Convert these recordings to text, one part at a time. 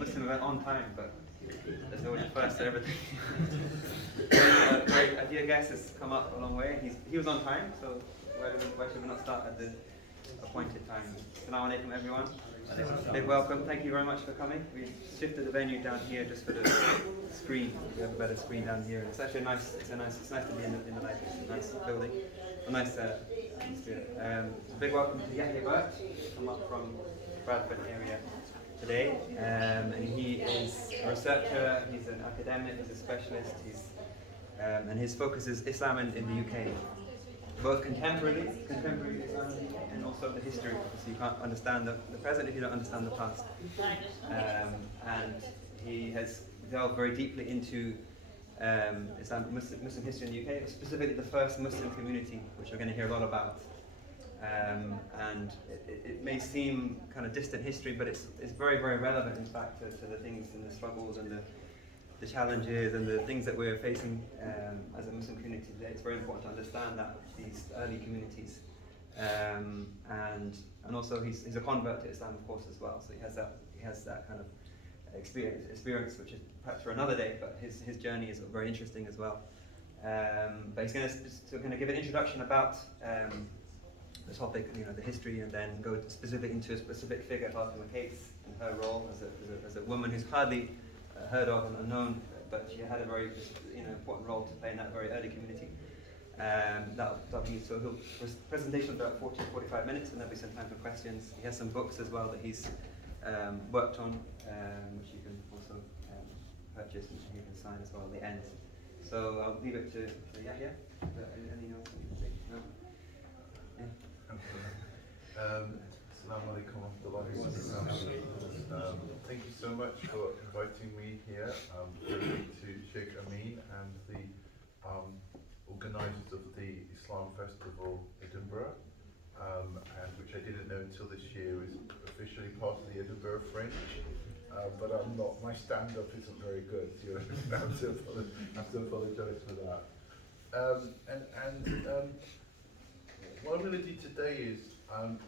Muslim event on time, but there's always a first to everything. Great, a dear guest has come up a long way. He was on time, so why should we not start at the appointed time? Assalamu alaikum, everyone. Big welcome. Thank you very much for coming. We've shifted the venue down here just for the screen. We have a better screen down here. It's actually nice. It's nice to be in the nice building. A nice atmosphere. Big welcome to Yahya Birt, come up from Bradford area today, and he is a researcher. He's an academic. He's a specialist. And his focus is Islam in the UK, both contemporary Islam and also the history. So you can't understand the present if you don't understand the past. And he has delved very deeply into Islam, Muslim history in the UK, specifically the first Muslim community, which we're going to hear a lot about. And it may seem kind of distant history, but it's very, very relevant, in fact, to the things and the struggles and the challenges and the things that we're facing as a Muslim community today. It's very important to understand that these early communities, and also he's a convert to Islam, of course, as well. So he has that kind of experience, which is perhaps for another day. But his journey is very interesting as well. But he's going to give an introduction about the topic, the history, and then go specific into a specific figure, Fatima Cates, and her role as a woman who's hardly heard of and unknown, but she had a very important role to play in that very early community. That'll be his presentation about 40-45 minutes, and there'll be some time for questions. He has some books as well that he's worked on, which you can also purchase and you can sign as well at the end. So I'll leave it to Yahya. Anything else you can say? No? Yeah. Assalamu alaikum wa rahmatullahi. Thank you so much for inviting me here. To Sheikh Amin and the organisers of the Islam Festival Edinburgh, and which I didn't know until this year is officially part of the Edinburgh Fringe. But I'm not. My stand-up isn't very good. I have to apologise for that. What I'm going to do today is I'm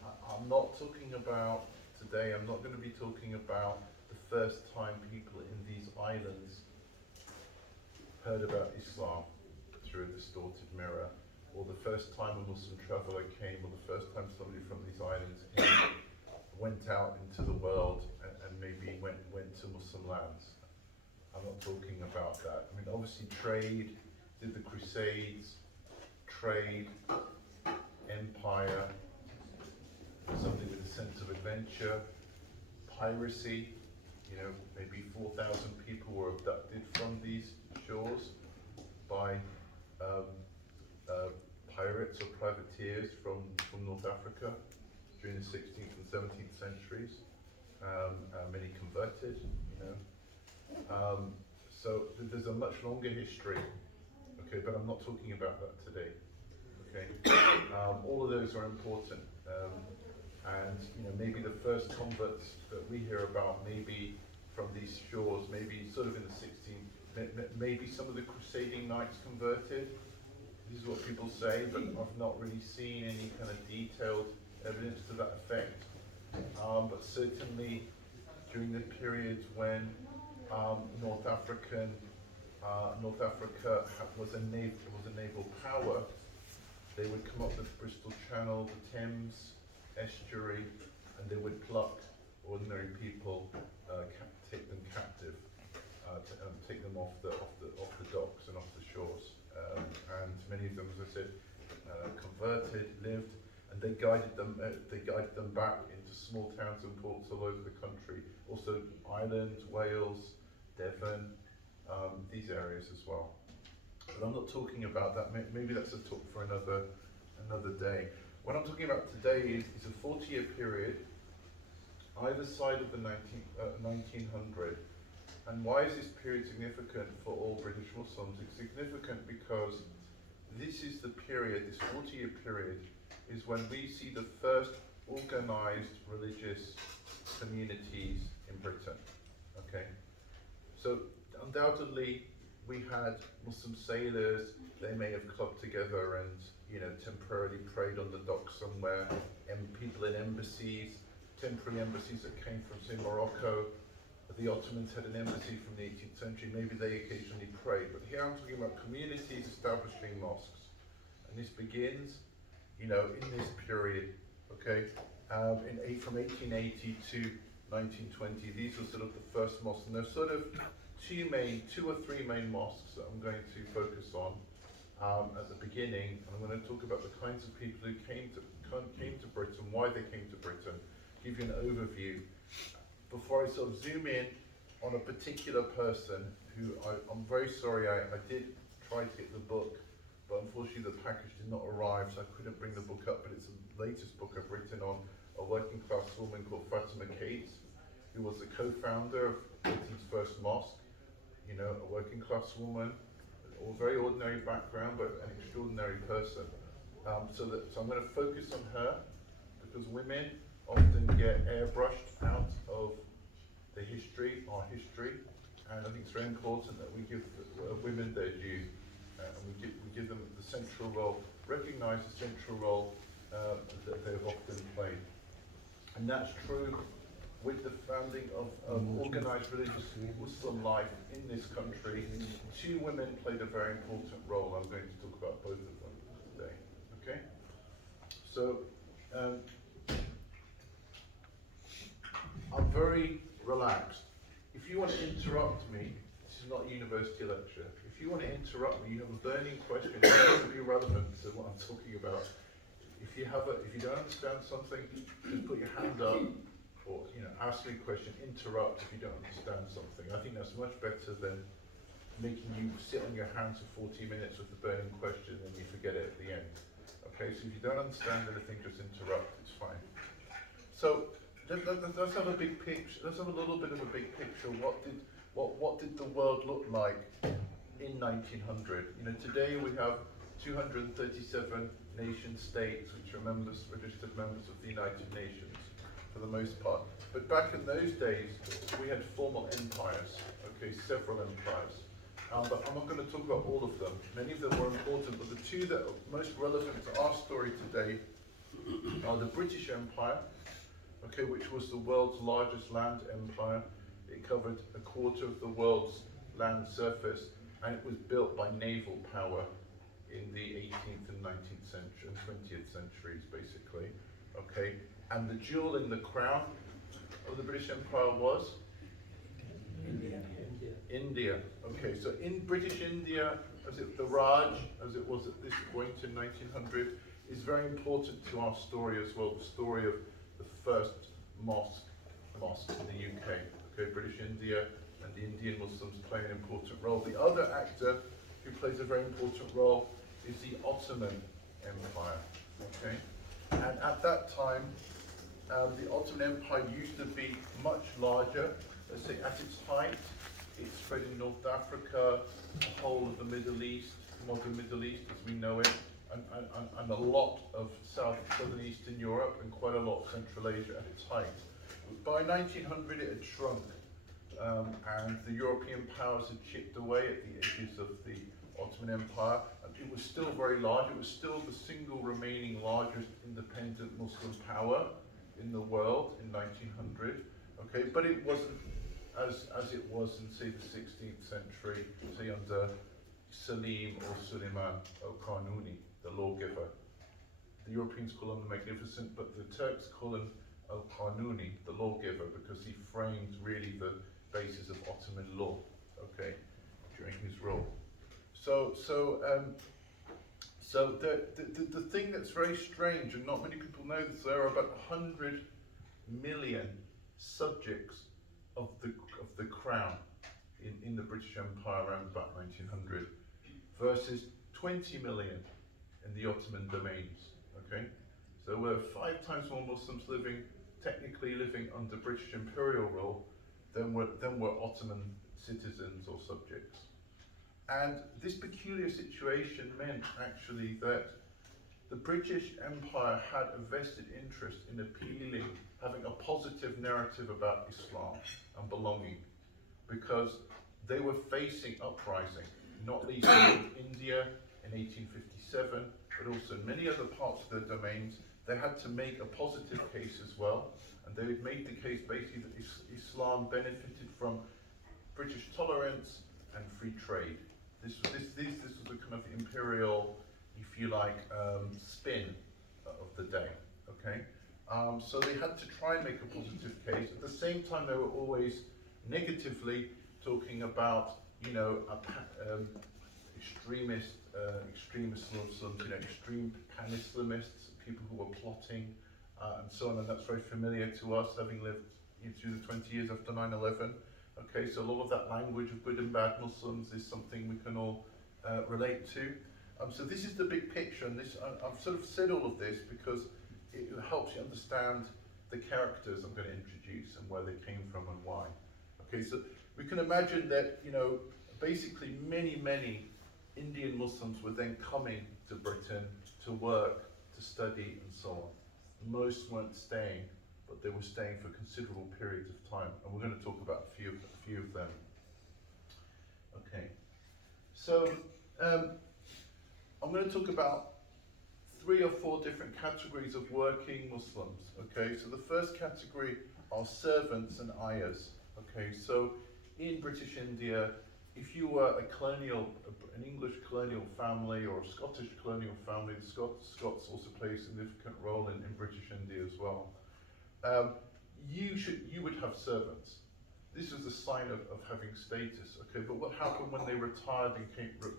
not going to be talking about the first time people in these islands heard about Islam through a distorted mirror, or the first time a Muslim traveller came, or the first time somebody from these islands went out into the world and maybe went to Muslim lands. I'm not talking about that. I mean, obviously trade, did the Crusades, trade, empire, somebody with a sense of adventure, piracy, maybe 4,000 people were abducted from these shores by pirates or privateers from North Africa during the 16th and 17th centuries. Many converted, So there's a much longer history, okay, but I'm not talking about that today. Okay, all of those are important, and maybe the first converts that we hear about, maybe from these shores, maybe sort of in the 16th, maybe some of the crusading knights converted. This is what people say, but I've not really seen any kind of detailed evidence to that effect. But certainly during the periods when North Africa was a naval power, they would come up the Bristol Channel, the Thames estuary, and they would pluck ordinary people, take them captive, take them off the docks and off the shores. And many of them, as I said, converted, lived, and they guided them back into small towns and ports all over the country. Also Ireland, Wales, Devon, these areas as well. But I'm not talking about that. Maybe that's a talk for another day. What I'm talking about today is a 40-year period, either side of the 1900. And why is this period significant for all British Muslims? It's significant because this is the period, this 40-year period, is when we see the first organized religious communities in Britain. Okay, so undoubtedly we had Muslim sailors. They may have clubbed together and temporarily prayed on the docks somewhere, and people in embassies, temporary embassies that came from, say, Morocco, The Ottomans had an embassy from the 18th century, maybe they occasionally prayed, but here I'm talking about communities establishing mosques. And this begins, in this period, okay? From 1880 to 1920, these are sort of the first mosques, and there's sort of two or three main mosques that I'm going to focus on at the beginning. And I'm going to talk about the kinds of people who came to Britain, why they came to Britain, give you an overview. Before I sort of zoom in on a particular person who I'm very sorry, I did try to get the book, but unfortunately the package did not arrive, so I couldn't bring the book up, but it's the latest book I've written on a working class woman called Fatima Cates, who was the co-founder of Britain's first mosque, a working class woman, a very ordinary background, but an extraordinary person. So I'm going to focus on her, because women often get airbrushed out of the history, our history, and I think it's very important that we give women their due, and we give them the central role, recognise the central role that they've often played. And that's true with the founding of organised religious Muslim life in this country. Two women played a very important role. I'm going to talk about both of them today. Okay? So, I'm very relaxed. If you want to interrupt me, this is not a university lecture. If you want to interrupt me, you have a burning question, it has to be relevant to what I'm talking about. If you don't understand something, just put your hand up, or ask me a question, interrupt if you don't understand something. I think that's much better than making you sit on your hands for 40 minutes with a burning question and you forget it at the end. Okay, so if you don't understand anything, just interrupt, it's fine. So, let's have a big picture. Let's have a little bit of a big picture. What did the world look like in 1900? Today we have 237 nation states, which are registered members of the United Nations, for the most part. But back in those days, we had formal empires. Okay, several empires. But I'm not going to talk about all of them. Many of them were important, but the two that are most relevant to our story today are the British Empire, okay, which was the world's largest land empire. It covered a quarter of the world's land surface, and it was built by naval power in the 18th and 19th century and 20th centuries, basically. Okay, and the jewel in the crown of the British Empire was India. Okay, so in British India, as it the Raj, as it was at this point in 1900, is very important to our story as well. The story of the first mosque in the UK. Okay, British India and the Indian Muslims play an important role. The other actor who plays a very important role is the Ottoman Empire. Okay, and at that time, the Ottoman Empire used to be much larger. Let's say at its height, it spread in North Africa, the whole of the Middle East, modern Middle East as we know it, and a lot of southern Eastern Europe, and quite a lot of Central Asia at its height. By 1900 it had shrunk, and the European powers had chipped away at the edges of the Ottoman Empire. And it was still very large. It was still the single remaining largest independent Muslim power in the world in 1900. Okay, but it wasn't as it was in, say, the 16th century, say under Salim or Suleiman al-Qanuni, the lawgiver. The Europeans call him the Magnificent, but the Turks call him al-Qanuni, the lawgiver, because he framed really the basis of Ottoman law, okay, during his rule. So the thing that's very strange, and not many people know this, there are about 100 million subjects of the crown in the British Empire around about 1900, versus 20 million in the Ottoman domains. Okay, so we're 5 times more Muslims technically living under British imperial rule than were Ottoman citizens or subjects. And this peculiar situation meant actually that the British Empire had a vested interest in having a positive narrative about Islam and belonging, because they were facing uprising, not least in India in 1857, but also in many other parts of their domains. they had to make a positive case as well, and they would make the case basically that Islam benefited from British tolerance and free trade. This was a kind of imperial, if you like, spin of the day. Okay, so they had to try and make a positive case. At the same time, they were always negatively talking about, you know, extremist Muslims, you know, extreme pan-Islamists, people who were plotting, and so on. And that's very familiar to us, having lived through the 20 years after 9/11. Okay, so a lot of that language of good and bad Muslims is something we can all relate to. So this is the big picture, and I've sort of said all of this because it helps you understand the characters I'm going to introduce and where they came from and why. Okay, so we can imagine that, you know, basically many Indian Muslims were then coming to Britain to work, to study, and so on. Most weren't staying, but they were staying for considerable periods of time, and we're going to talk about a few of them. Okay, so I'm going to talk about 3 or 4 different categories of working Muslims. Okay, so the first category are servants and ayers. Okay, so in British India, if you were an English colonial family or a Scottish colonial family, the Scots also play a significant role in British India as well. You would have servants. This was a sign of having status. Okay, but what happened when they retired and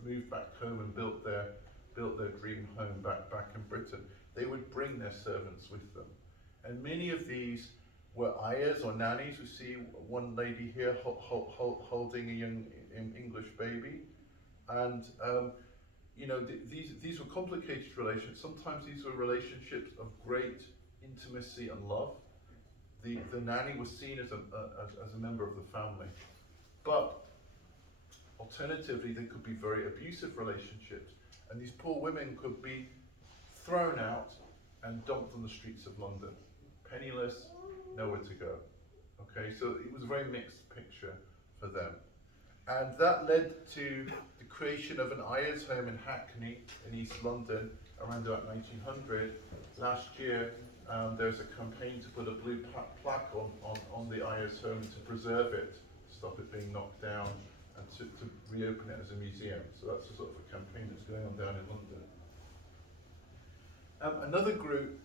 moved back home and built their dream home back in Britain? They would bring their servants with them, and many of these were ayers or nannies. We see one lady here holding a young English baby, and you know, these were complicated relationships. Sometimes these were relationships of great intimacy and love. The nanny was seen as a member of the family, but alternatively, they could be very abusive relationships, and these poor women could be thrown out and dumped on the streets of London, penniless, nowhere to go. Okay, so it was a very mixed picture for them, and that led to the creation of an Ayers home in Hackney in East London around about 1900. Last year, there's a campaign to put a blue plaque on the Ayers home to preserve it, to stop it being knocked down, and to reopen it as a museum. So that's a sort of a campaign that's going on down in London. Another group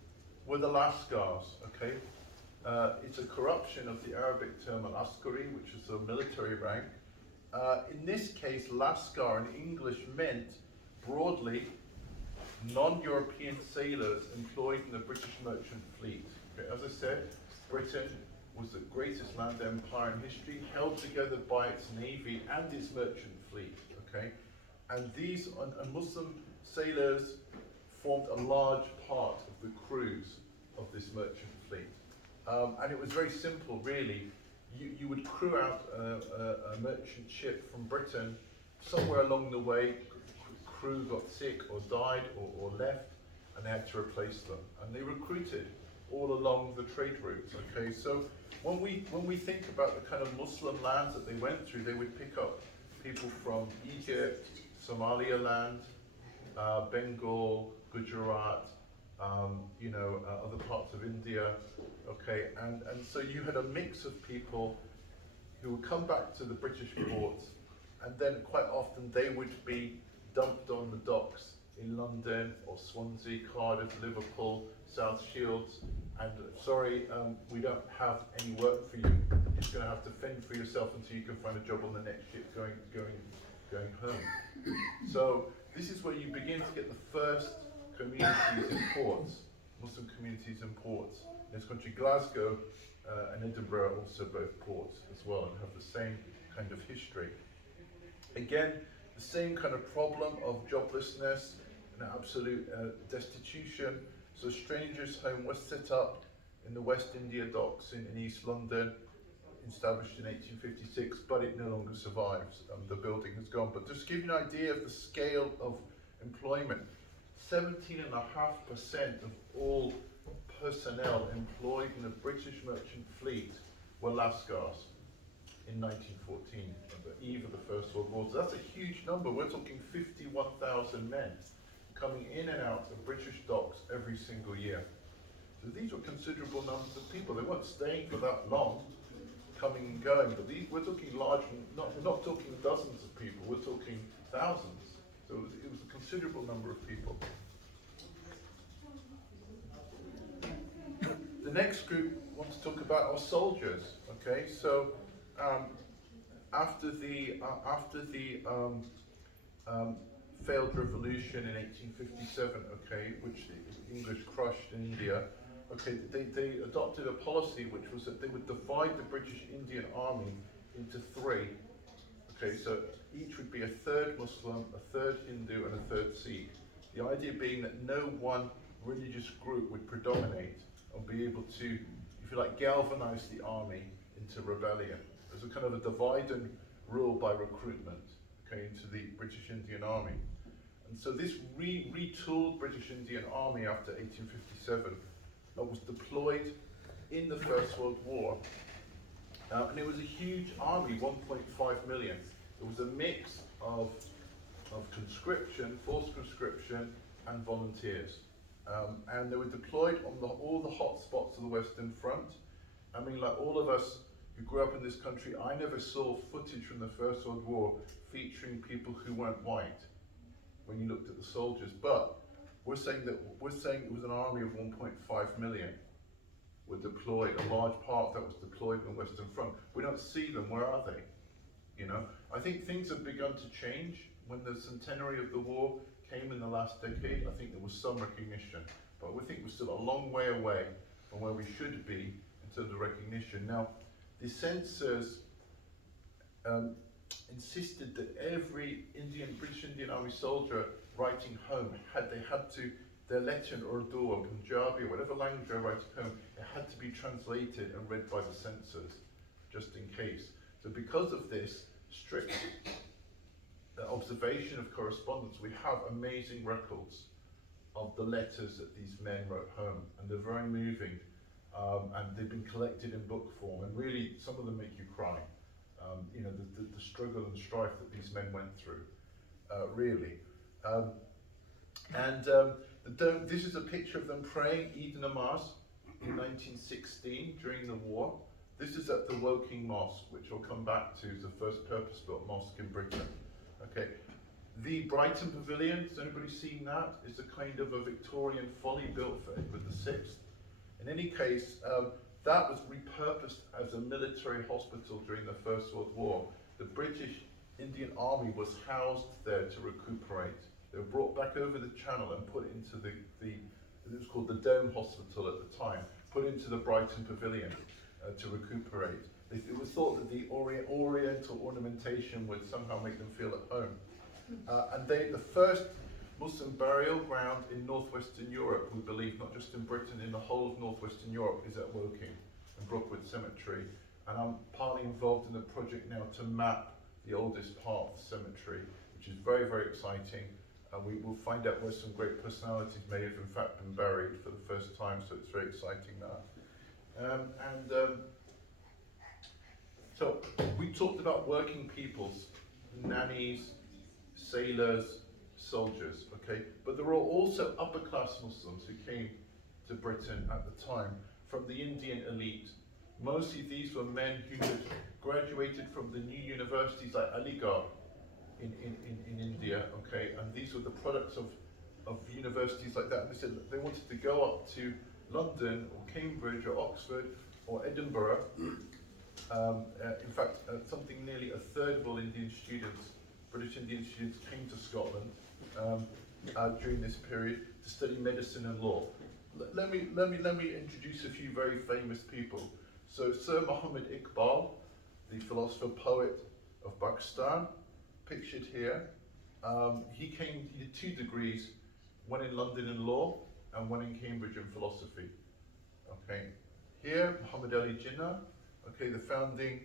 were the Lascars. Okay, it's a corruption of the Arabic term al-askari, which is a military rank. In this case, Lascar in English meant broadly non-European sailors employed in the British merchant fleet. Okay, as I said, Britain was the greatest land empire in history, held together by its navy and its merchant fleet. Okay, and these Muslim sailors formed a large part of the crews of this merchant fleet, and it was very simple, really. You would crew out a merchant ship from Britain. Somewhere along the way, crew got sick or died or left, and they had to replace them. And they recruited all along the trade routes. Okay, so when we think about the kind of Muslim lands that they went through, they would pick up people from Egypt, Somaliland, Bengal, Gujarat, other parts of India. Okay, and so you had a mix of people who would come back to the British ports, and then quite often they would be dumped on the docks in London or Swansea, Cardiff, Liverpool, South Shields, and sorry, we don't have any work for you. You're just going to have to fend for yourself until you can find a job on the next ship going home. So this is where you begin to get the first communities in ports, Muslim communities in ports. In this country, Glasgow and Edinburgh are also both ports as well, and have the same kind of history. Again, the same kind of problem of joblessness and absolute destitution. So Strangers' Home was set up in the West India Docks in East London, established in 1856, but it no longer survives. The building has gone. But just to give you an idea of the scale of employment, 17.5% of all personnel employed in the British merchant fleet were Lascars in 1914, at the eve of the First World War. So that's a huge number. We're talking 51,000 men coming in and out of British docks every single year. So these were considerable numbers of people. They weren't staying for that long, coming and going, but we're talking large, we're not talking dozens of people, we're talking thousands. So it was a considerable number of people. The next group I want to talk about are soldiers. Okay, so after the failed revolution in 1857, okay, which the English crushed in India, okay, they adopted a policy which was that they would divide the British Indian Army into three. Okay, so each would be a third Muslim, a third Hindu, and a third Sikh. The idea being that no one religious group would predominate and be able to, if you like, galvanize the army into rebellion. There's a kind of a divide and rule by recruitment, okay, into the British Indian Army. And so this retooled British Indian Army after 1857 was deployed in the First World War. And it was a huge army, 1.5 million. It was a mix of conscription, forced conscription, and volunteers. And they were deployed on all the hot spots of the Western Front. I mean, like all of us who grew up in this country, I never saw footage from the First World War featuring people who weren't white when you looked at the soldiers. But we're saying it was an army of 1.5 million were deployed, a large part that was deployed on the Western Front. We don't see them, where are they? You know, I think things have begun to change. When the centenary of the war came in the last decade, I think there was some recognition, but we think we're still a long way away from where we should be in terms of recognition. Now, the censors insisted that every British Indian Army soldier writing home their letter in Urdu or Punjabi or whatever language they're writing home, it had to be translated and read by the censors, just in case. So because of this strict observation of correspondence, we have amazing records of the letters that these men wrote home, and they're very moving, and they've been collected in book form, and really some of them make you cry. You know, the struggle and strife that these men went through, really. This is a picture of them praying Eid Namaz in 1916 during the war. This is at the Woking Mosque, which we'll come back to, is the first purpose-built mosque in Britain. Okay, the Brighton Pavilion, has anybody seen that? It's a kind of a Victorian folly built for Edward VI. In any case, that was repurposed as a military hospital during the First World War. The British Indian Army was housed there to recuperate. They were brought back over the channel and put into it was called the Dome Hospital at the time, put into the Brighton Pavilion to recuperate. It was thought that the oriental ornamentation would somehow make them feel at home. And the first Muslim burial ground in northwestern Europe, we believe, not just in Britain, in the whole of northwestern Europe, is at Woking and Brookwood Cemetery. And I'm partly involved in the project now to map the oldest part of the cemetery, which is very, very exciting. We will find out where some great personalities may have in fact been buried for the first time, so it's very exciting that. So we talked about working peoples, nannies, sailors, soldiers, okay? But there were also upper-class Muslims who came to Britain at the time from the Indian elite. Mostly these were men who had graduated from the new universities like Aligarh in India, okay? And these were the products of universities like that. And they said that they wanted to go up to London or Cambridge or Oxford or Edinburgh. In fact, something nearly a third of all Indian students, British Indian students, came to Scotland during this period to study medicine and law. Let me introduce a few very famous people. So Sir Muhammad Iqbal, the philosopher poet of Pakistan, pictured here. He did 2 degrees, one in London in law and one in Cambridge in philosophy. Okay, here Muhammad Ali Jinnah, okay, the founding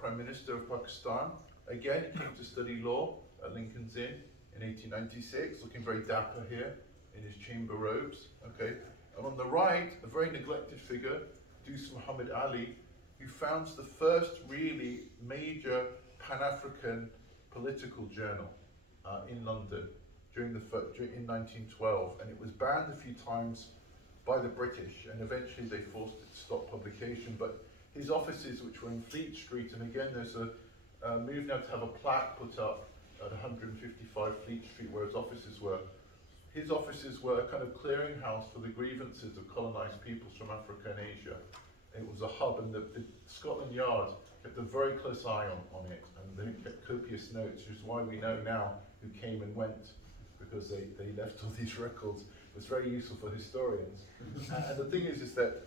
Prime Minister of Pakistan. Again, he came to study law at Lincoln's Inn in 1896, looking very dapper here in his chamber robes. Okay, and on the right, a very neglected figure, Dus Muhammad Ali, who founds the first really major Pan-African political journal in London in 1912, and it was banned a few times by the British, and eventually they forced it to stop publication. But his offices, which were in Fleet Street, and again there's a move now to have a plaque put up at 155 Fleet Street where his offices were. His offices were a kind of clearinghouse for the grievances of colonised peoples from Africa and Asia. It was a hub, and the Scotland Yard kept a very close eye on it, and they kept copious notes, which is why we know now who came and went, because they left all these records. It was very useful for historians. And the thing is that,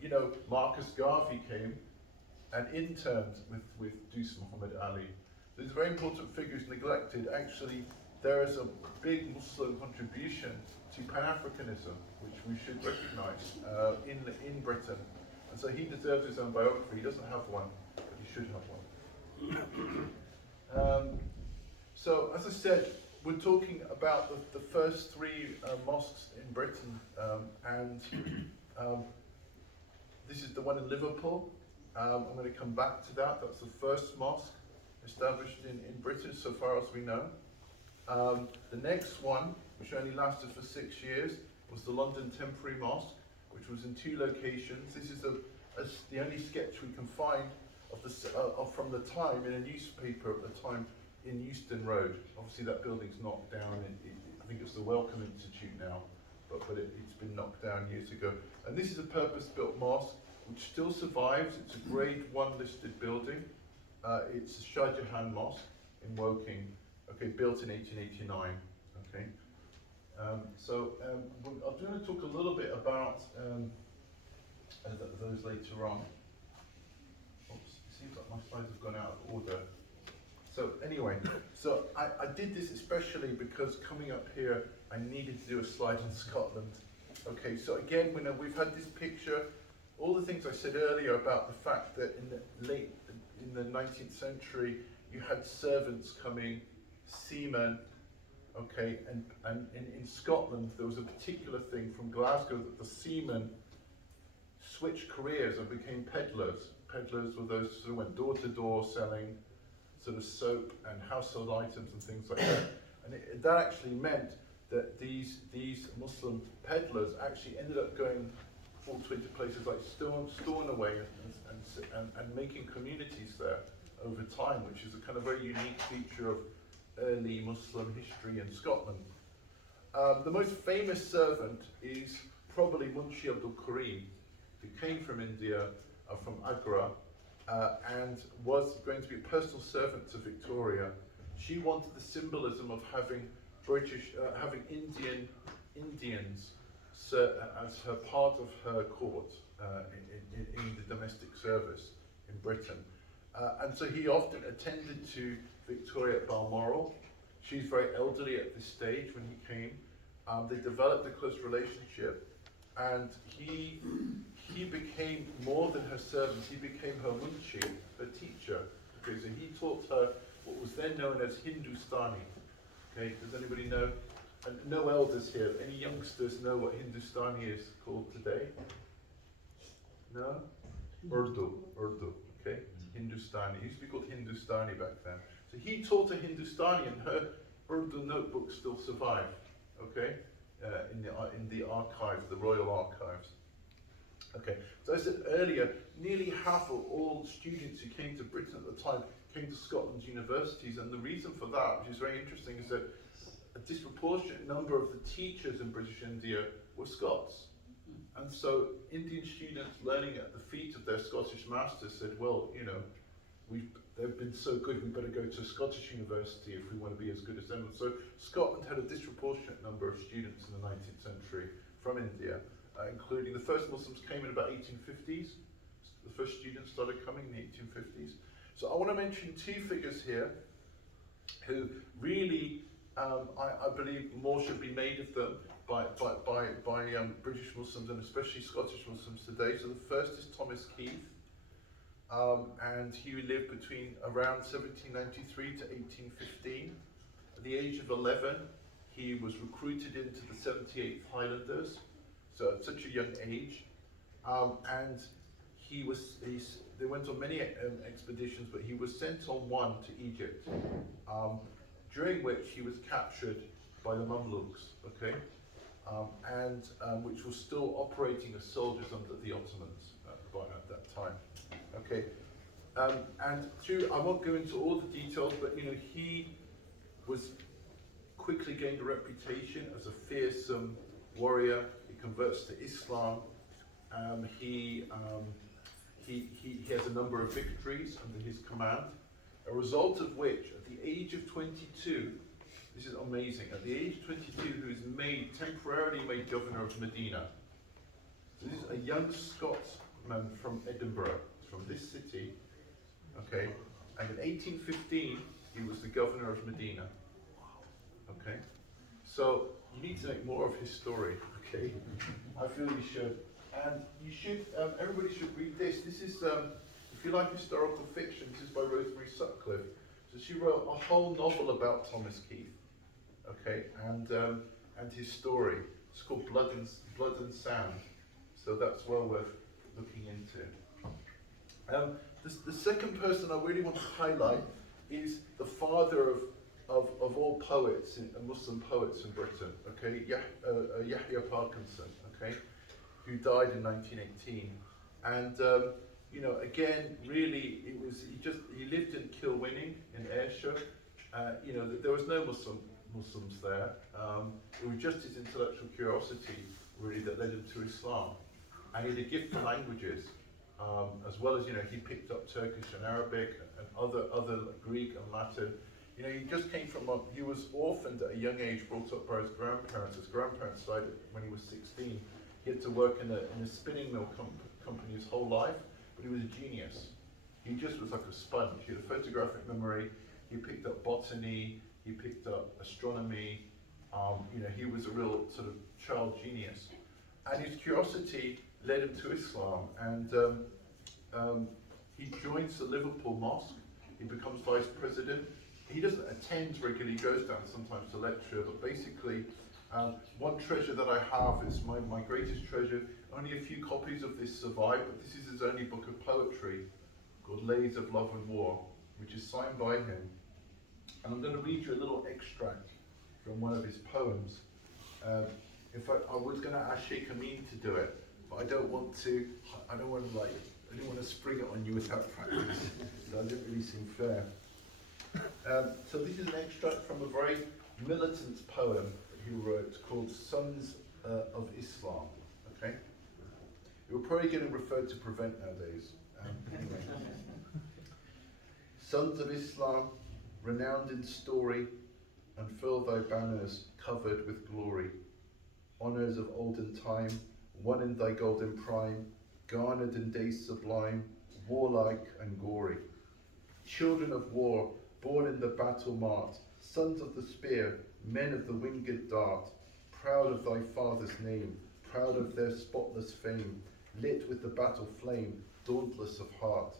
you know, Marcus Garvey came and interned with Dus Muhammad Ali. These very important figures neglected. Actually, there is a big Muslim contribution to Pan-Africanism, which we should recognise in Britain. And so he deserves his own biography. He doesn't have one, but he should have one. So, as I said, we're talking about the first three mosques in Britain, and this is the one in Liverpool. I'm going to come back to that. That's the first mosque established in Britain, so far as we know. The next one, which only lasted for 6 years, was the London Temporary Mosque, which was in 2 locations. This is the only sketch we can find of from the time in a newspaper at the time in Euston Road. Obviously that building's knocked down. I think it's the Wellcome Institute now, but it's been knocked down years ago. And this is a purpose-built mosque which still survives. It's a Grade 1 listed building. It's the Shah Jahan Mosque in Woking, okay, built in 1889. Okay, I'm going to talk a little bit about those later on. Oops, it seems like my slides have gone out of order. So anyway, so I did this especially because coming up here, I needed to do a slide on Scotland. Okay, so again, we've had this picture, all the things I said earlier about the fact that in the 19th century, you had servants coming, seamen, okay, and in Scotland, there was a particular thing from Glasgow that the seamen switched careers and became peddlers. Peddlers were those who went door to door selling sort of soap and household items and things like that. And that actually meant that these Muslim peddlers actually ended up going also into places like Stornoway and making communities there over time, which is a kind of very unique feature of early Muslim history in Scotland. The most famous servant is probably Munshi Abdul Karim, who came from India, from Agra, and was going to be a personal servant to Victoria. She wanted the symbolism of having having Indians as her part of her court in the domestic service in Britain. And so he often attended to Victoria at Balmoral. She's very elderly at this stage when he came. They developed a close relationship, and he became more than her servant. He became her munshi, her teacher. Okay, so he taught her what was then known as Hindustani. Okay, does anybody know? And no elders here. Any youngsters know what Hindustani is called today? No? Urdu. Okay, Hindustani. It used to be called Hindustani back then. So he taught her Hindustani, and her Urdu notebooks still survive. Okay, in the archives, the royal archives. Okay, so I said earlier, nearly half of all students who came to Britain at the time came to Scotland's universities, and the reason for that, which is very interesting, is that a disproportionate number of the teachers in British India were Scots. And so Indian students learning at the feet of their Scottish masters said, well, you know, they've been so good, we better go to a Scottish university if we want to be as good as them. And so Scotland had a disproportionate number of students in the 19th century from India, including the first Muslims came in about 1850s. The first students started coming in the 1850s. So I want to mention 2 figures here who really, I believe more should be made of them by British Muslims and especially Scottish Muslims today. So the first is Thomas Keith, and he lived between around 1793 to 1815. At the age of 11, he was recruited into the 78th Highlanders, so at such a young age, and they went on many expeditions, but he was sent on one to Egypt, during which he was captured by the Mamluks. Okay, which was still operating as soldiers under the Ottomans at that time. Okay, and I won't go into all the details, but he was quickly gained a reputation as a fearsome warrior. He converts to Islam. He has a number of victories under his command, a result of which, at the age of 22, this is amazing, at the age of 22, he is temporarily made governor of Medina. So this is a young Scotsman from Edinburgh, from this city, okay, and in 1815, he was the governor of Medina. Okay, so you need to make more of his story. Okay, I feel you should, and you should. Everybody should read this. This is, if you like historical fiction, this is by Rosemary Sutcliffe. So she wrote a whole novel about Thomas Keith. Okay, and his story. It's called Blood and Sand. So that's well worth looking into. The second person I really want to highlight is the father of all poets, Muslim poets in Britain, okay, Yahya Parkinson, okay, who died in 1918, and again, really, he lived in Kilwinning in Ayrshire. There was no Muslims there. It was just his intellectual curiosity, really, that led him to Islam, and he had a gift for languages, as well as he picked up Turkish and Arabic and other Greek and Latin. He just came from he was orphaned at a young age, brought up by his grandparents. His grandparents died when he was 16. He had to work in a spinning mill company his whole life, but he was a genius. He just was like a sponge. He had a photographic memory. He picked up botany. He picked up astronomy. He was a real sort of child genius. And his curiosity led him to Islam. And he joins the Liverpool Mosque. He becomes vice president. He doesn't attend regularly, he goes down sometimes to lecture, but basically, one treasure that I have is my greatest treasure. Only a few copies of this survive, but this is his only book of poetry called Lays of Love and War, which is signed by him. And I'm going to read you a little extract from one of his poems. In fact, I was going to ask Sheikh Amin to do it, but I didn't want to spring it on you without practice. That didn't really seem fair. So this is an extract from a very militant poem that he wrote called Sons of Islam. Okay, we're probably getting referred to Prevent nowadays. Anyway. Sons of Islam, renowned in story, unfurl thy banners covered with glory. Honours of olden time, won in thy golden prime, garnered in days sublime, warlike and gory. Children of war, born in the battle mart, sons of the spear, men of the winged dart, proud of thy father's name, proud of their spotless fame, lit with the battle flame, dauntless of heart.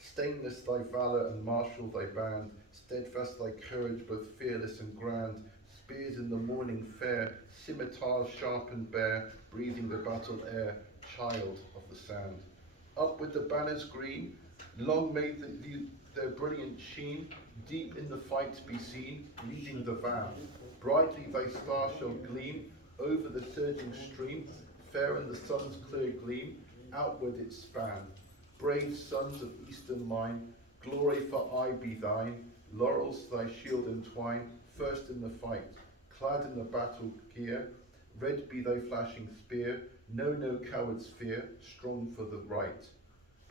Stainless thy valour and martial thy band, steadfast thy courage, both fearless and grand, spears in the morning fair, scimitars sharp and bare, breathing the battle air, child of the sand. Up with the banners green, long may their brilliant sheen, deep in the fight be seen, leading the van. Brightly thy star shall gleam, over the surging stream, fair in the sun's clear gleam, outward it span. Brave sons of eastern line, glory for aye be thine, laurels thy shield entwine, first in the fight, clad in the battle gear, red be thy flashing spear, know no coward's fear, strong for the right.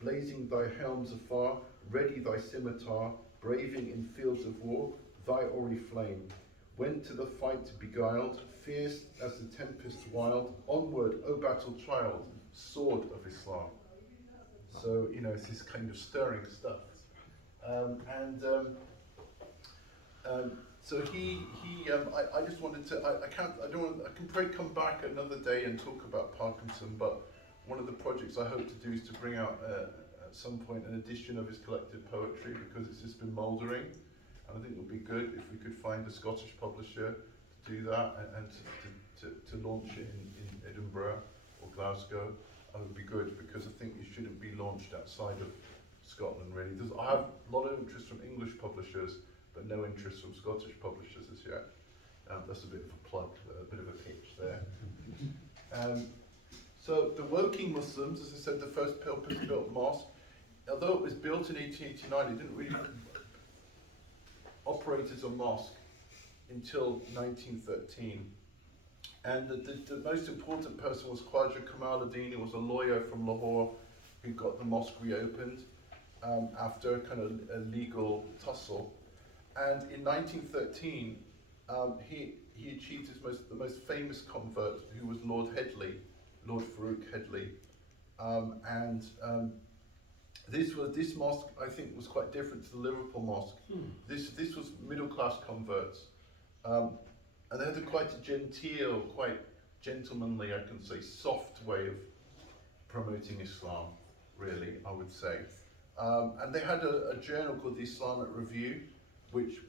Blazing thy helms afar, ready thy scimitar, braving in fields of war, thy oriflame. Went to the fight beguiled, fierce as the tempest wild, onward, O battle child, sword of Islam. So, it's this kind of stirring stuff. So I just wanted to, I can probably come back another day and talk about Parkinson, but one of the projects I hope to do is to bring out at some point an edition of his collected poetry, because it's just been mouldering, and I think it would be good if we could find a Scottish publisher to do that and to launch it in Edinburgh or Glasgow. That would be good, because I think it shouldn't be launched outside of Scotland really. I have a lot of interest from English publishers, but no interest from Scottish publishers as yet. That's a bit of a plug, a bit of a pitch there. So the Woking Muslims, as I said, the first purpose-built mosque, although it was built in 1889, it didn't really operate as a mosque until 1913. And the most important person was Khwaja Kamaluddin, who was a lawyer from Lahore who got the mosque reopened after a kind of a legal tussle. And in 1913, he achieved the most famous convert, who was Lord Headley, Lord Farouk Headley. This mosque, I think, was quite different to the Liverpool mosque. This was middle-class converts. And they had quite a genteel, quite gentlemanly, I can say, soft way of promoting Islam, really, I would say. And they had a journal called the Islamic Review, which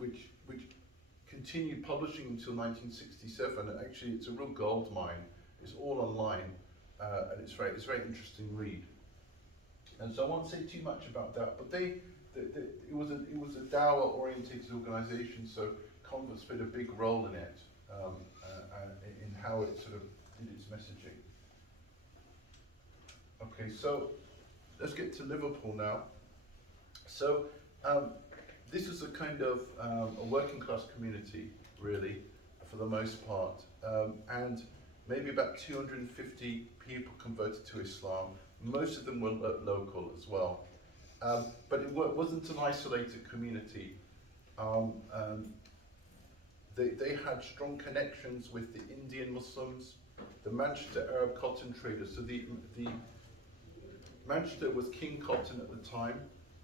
continued publishing until 1967. And actually, it's a real gold mine. It's all online, and it's very interesting read. And so I won't say too much about that. But it was a dawah-orientated organisation, so converts played a big role in it, in how it sort of did its messaging. Okay, so let's get to Liverpool now. So this was a kind of a working class community, really, for the most part, and maybe about 250 people converted to Islam. Most of them were local as well, but it wasn't an isolated community. They had strong connections with the Indian Muslims, the Manchester Arab cotton traders. So the Manchester was king cotton at the time.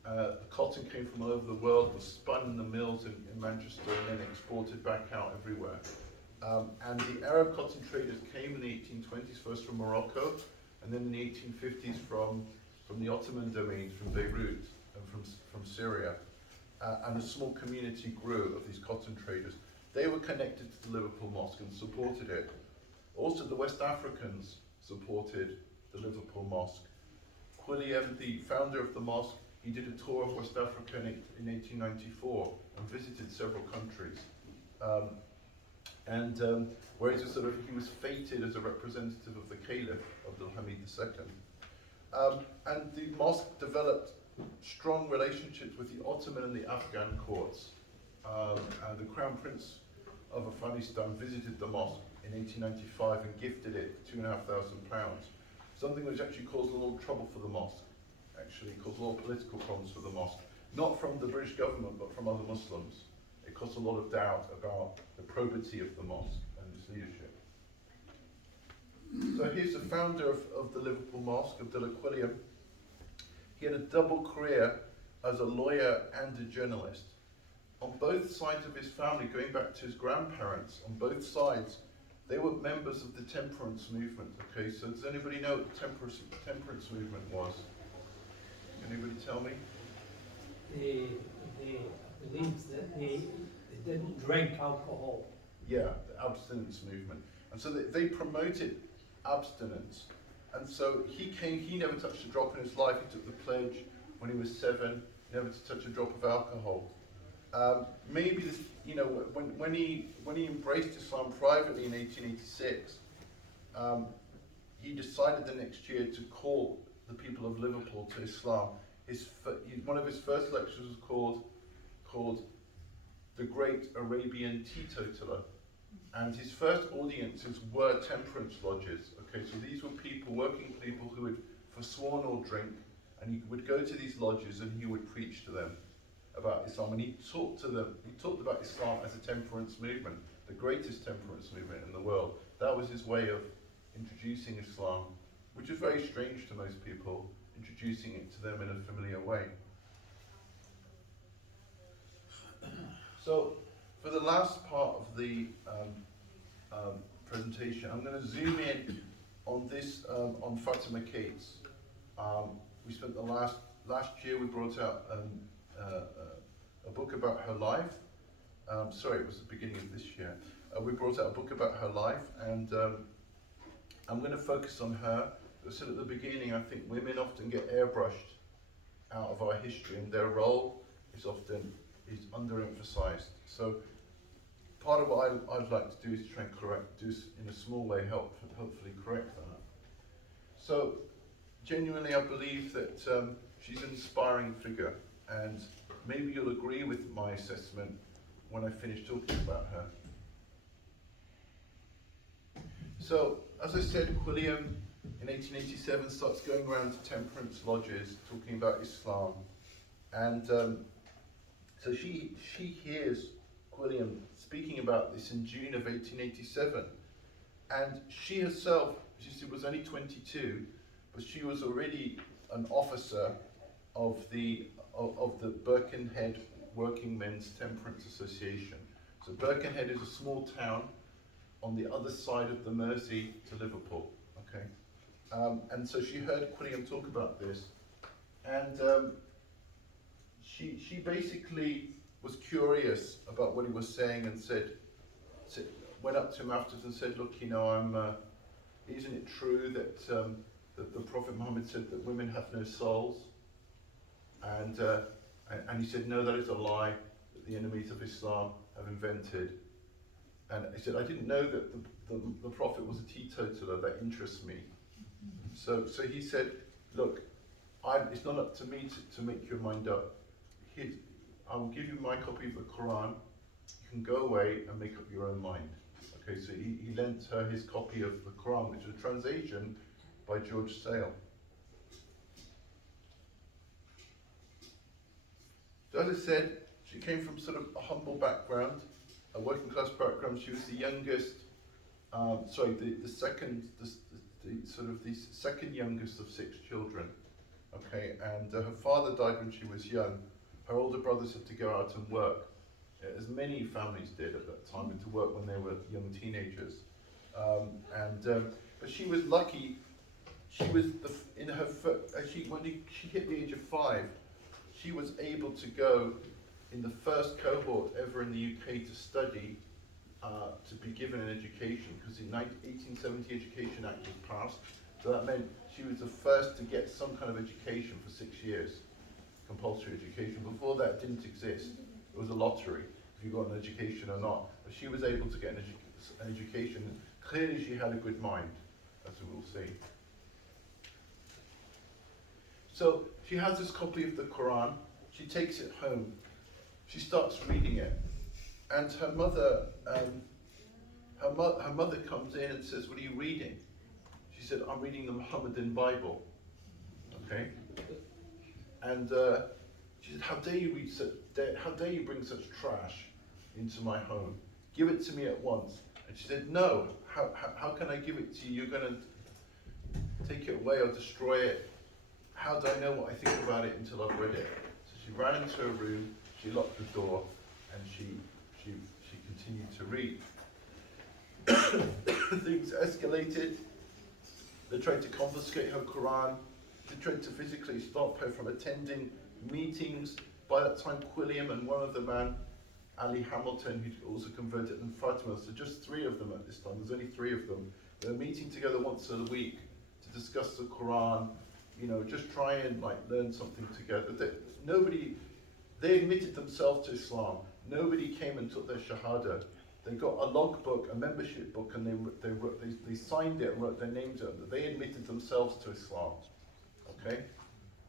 The cotton came from all over the world, was spun in the mills in Manchester and then exported back out everywhere. And the Arab cotton traders came in the 1820s, first from Morocco, and then in the 1850s from the Ottoman domains, from Beirut and from Syria. And a small community grew of these cotton traders. They were connected to the Liverpool Mosque and supported it. Also, the West Africans supported the Liverpool Mosque. Quilliam, the founder of the mosque, he did a tour of West Africa in 1894 and visited several countries. Whereas he was fated as a representative of the Caliph, Abdul Hamid II. And the mosque developed strong relationships with the Ottoman and the Afghan courts. The Crown Prince of Afghanistan visited the mosque in 1895 and gifted it £2,500. Something which actually caused a lot of trouble for the mosque. Actually caused a lot of political problems for the mosque. Not from the British government, but from other Muslims. It caused a lot of doubt about the probity of the mosque and its leadership. So here's the founder of the Liverpool Mosque, Abdullah Quilliam. He had a double career as a lawyer and a journalist. On both sides of his family, going back to his grandparents, on both sides, they were members of the temperance movement. Okay, so does anybody know what the temperance movement was? Anybody tell me? They believed that they didn't drink alcohol. Yeah, the abstinence movement. And so they promoted abstinence. And so he never touched a drop in his life. He took the pledge when he was 7, never to touch a drop of alcohol. Maybe this, when he embraced Islam privately in 1886, he decided the next year to call the people of Liverpool to Islam. One of his first lectures was called The Great Arabian Teetotaler. And his first audiences were temperance lodges. Okay, so these were working people who had forsworn all drink, and he would go to these lodges and he would preach to them about Islam. And he talked about Islam as a temperance movement, the greatest temperance movement in the world. That was his way of introducing Islam, which is very strange to most people, introducing it to them in a familiar way. So, for the last part of the presentation, I'm going to zoom in on this, on Fatima Cates. We spent the last year, we brought out a book about her life. Sorry, it was the beginning of this year. We brought out a book about her life, and I'm going to focus on her. As I said at the beginning, I think women often get airbrushed out of our history, and their role is often underemphasized. So part of what I'd like to do is try and in a small way, hopefully correct that. So, genuinely, I believe that she's an inspiring figure, and maybe you'll agree with my assessment when I finish talking about her. So, as I said, Quilliam in 1887 starts going around to temperance lodges talking about Islam, and so she hears Quilliam speaking about this in June of 1887, and she herself, she was only 22, but she was already an officer of the Birkenhead Working Men's Temperance Association. So Birkenhead is a small town on the other side of the Mersey to Liverpool. Okay, and so she heard Quilliam talk about this, and she basically was curious about what he was saying, and went up to him afterwards and said, "Look, isn't it true that the Prophet Muhammad said that women have no souls?" And he said, "No, that is a lie that the enemies of Islam have invented." And he said, "I didn't know that the Prophet was a teetotaler. That interests me." So he said, "Look, it's not up to me to make your mind up. I will give you my copy of the Quran. You can go away and make up your own mind." Okay, so he lent her his copy of the Quran, which was a translation by George Sale. So as I said, she came from sort of a humble background, a working class background. She was the youngest, the second youngest of 6 children. Okay, and her father died when she was young. Her older brothers had to go out and work, as many families did at that time, and to work when they were young teenagers. But she was lucky. She was when she hit the age of 5, she was able to go in the first cohort ever in the UK to study, to be given an education, because the 1870 Education Act was passed. So that meant she was the first to get some kind of education for 6 years, compulsory education. Before that, it didn't exist. It was a lottery if you got an education or not. But she was able to get an education. Clearly, she had a good mind, as we will see. So she has this copy of the Quran. She takes it home. She starts reading it, and her mother comes in and says, "What are you reading?" She said, "I'm reading the Muhammadan Bible." Okay, and she said, "How dare you how dare you bring such trash into my home? Give it to me at once." And she said, "No. How can I give it to you? You're going to take it away or destroy it. How do I know what I think about it until I've read it?" So she ran into her room, she locked the door, and she continued to read. Things escalated. They tried to confiscate her Quran. They tried to physically stop her from attending meetings. By that time, Quilliam and one other man, Ali Hamilton, who also converted, and Fatima, so just 3 of them at this time, there's only 3 of them. They were meeting together once a week to discuss the Quran, just try and learn something together. They admitted themselves to Islam. Nobody came and took their Shahada. They got a logbook, a membership book, and they signed it and wrote their names on it. They admitted themselves to Islam. Okay,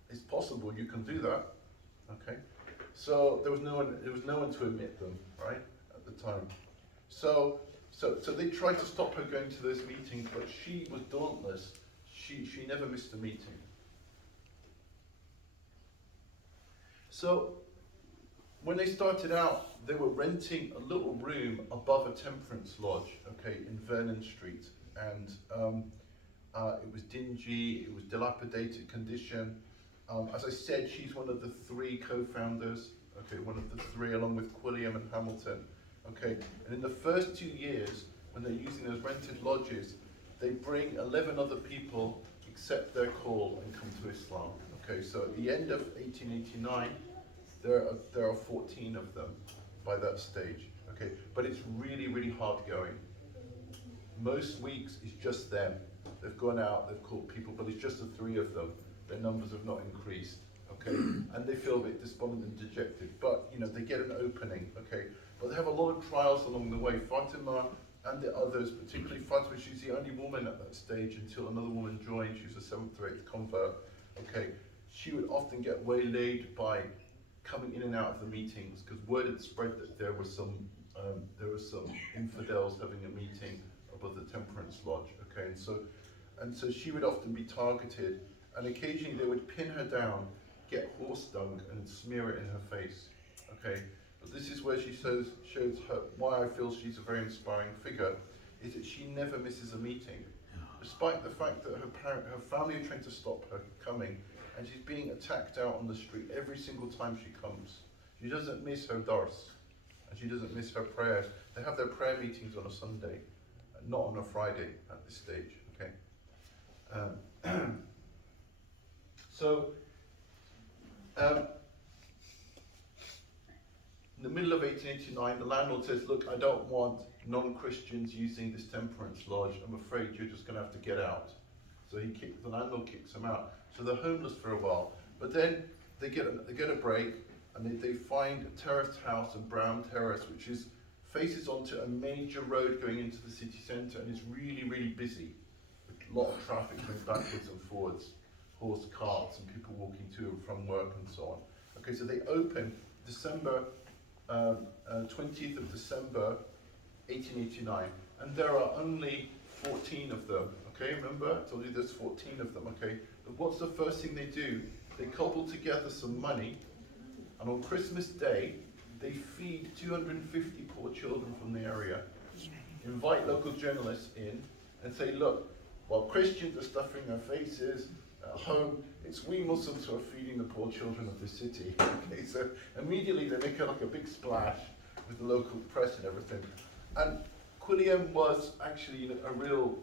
it's possible you can do that. Okay, so there was no one to admit them, right, at the time. So they tried to stop her going to those meetings, but she was dauntless. She never missed a meeting. So when they started out, they were renting a little room above a Temperance Lodge, okay, in Vernon Street, and it was dingy, it was dilapidated condition. As I said, she's one of the 3 co-founders, okay, one of the 3, along with Quilliam and Hamilton, okay. And in the first 2 years, when they're using those rented lodges, they bring 11 other people, accept their call, and come to Islam. Okay, so at the end of 1889, there are 14 of them by that stage. Okay, but it's really, really hard going. Most weeks it's just them. They've gone out, they've called people, but it's just the 3 of them. Their numbers have not increased. Okay, and they feel a bit despondent and dejected. But they get an opening, okay? But they have a lot of trials along the way. Fatima and the others, particularly Fatima, she's the only woman at that stage until another woman joined. She was a 7th or 8th convert, okay? She would often get waylaid by coming in and out of the meetings because word had spread that there were some infidels having a meeting above the Temperance Lodge, okay? And so she would often be targeted, and occasionally they would pin her down, get horse dung and smear it in her face, okay? But this is where she shows her, why I feel she's a very inspiring figure, is that she never misses a meeting. Despite the fact that her family are trying to stop her coming, and she's being attacked out on the street every single time she comes. She doesn't miss her dars, and she doesn't miss her prayers. They have their prayer meetings on a Sunday, not on a Friday at this stage, okay? In the middle of 1889, the landlord says, look, I don't want non-Christians using this Temperance Lodge. I'm afraid you're just going to have to get out. So the landlord kicks them out. So they're homeless for a while. But then they get a break, and they find a terraced house in Brown Terrace, which faces onto a major road going into the city centre, and is really, really busy. A lot of traffic going backwards and forwards, horse carts and people walking to and from work and so on. Okay, so they open December 20th of December 1889, and there are only 14 of them. Okay, remember I told you there's 14 of them. Okay, but what's the first thing they do? They cobble together some money, and on Christmas Day they feed 250 poor children from the area, invite local journalists in, and say, look, while Christians are stuffing their faces at home, it's we Muslims who are feeding the poor children of the city. Okay, so immediately they make like a big splash with the local press and everything. And Quilliam was actually a real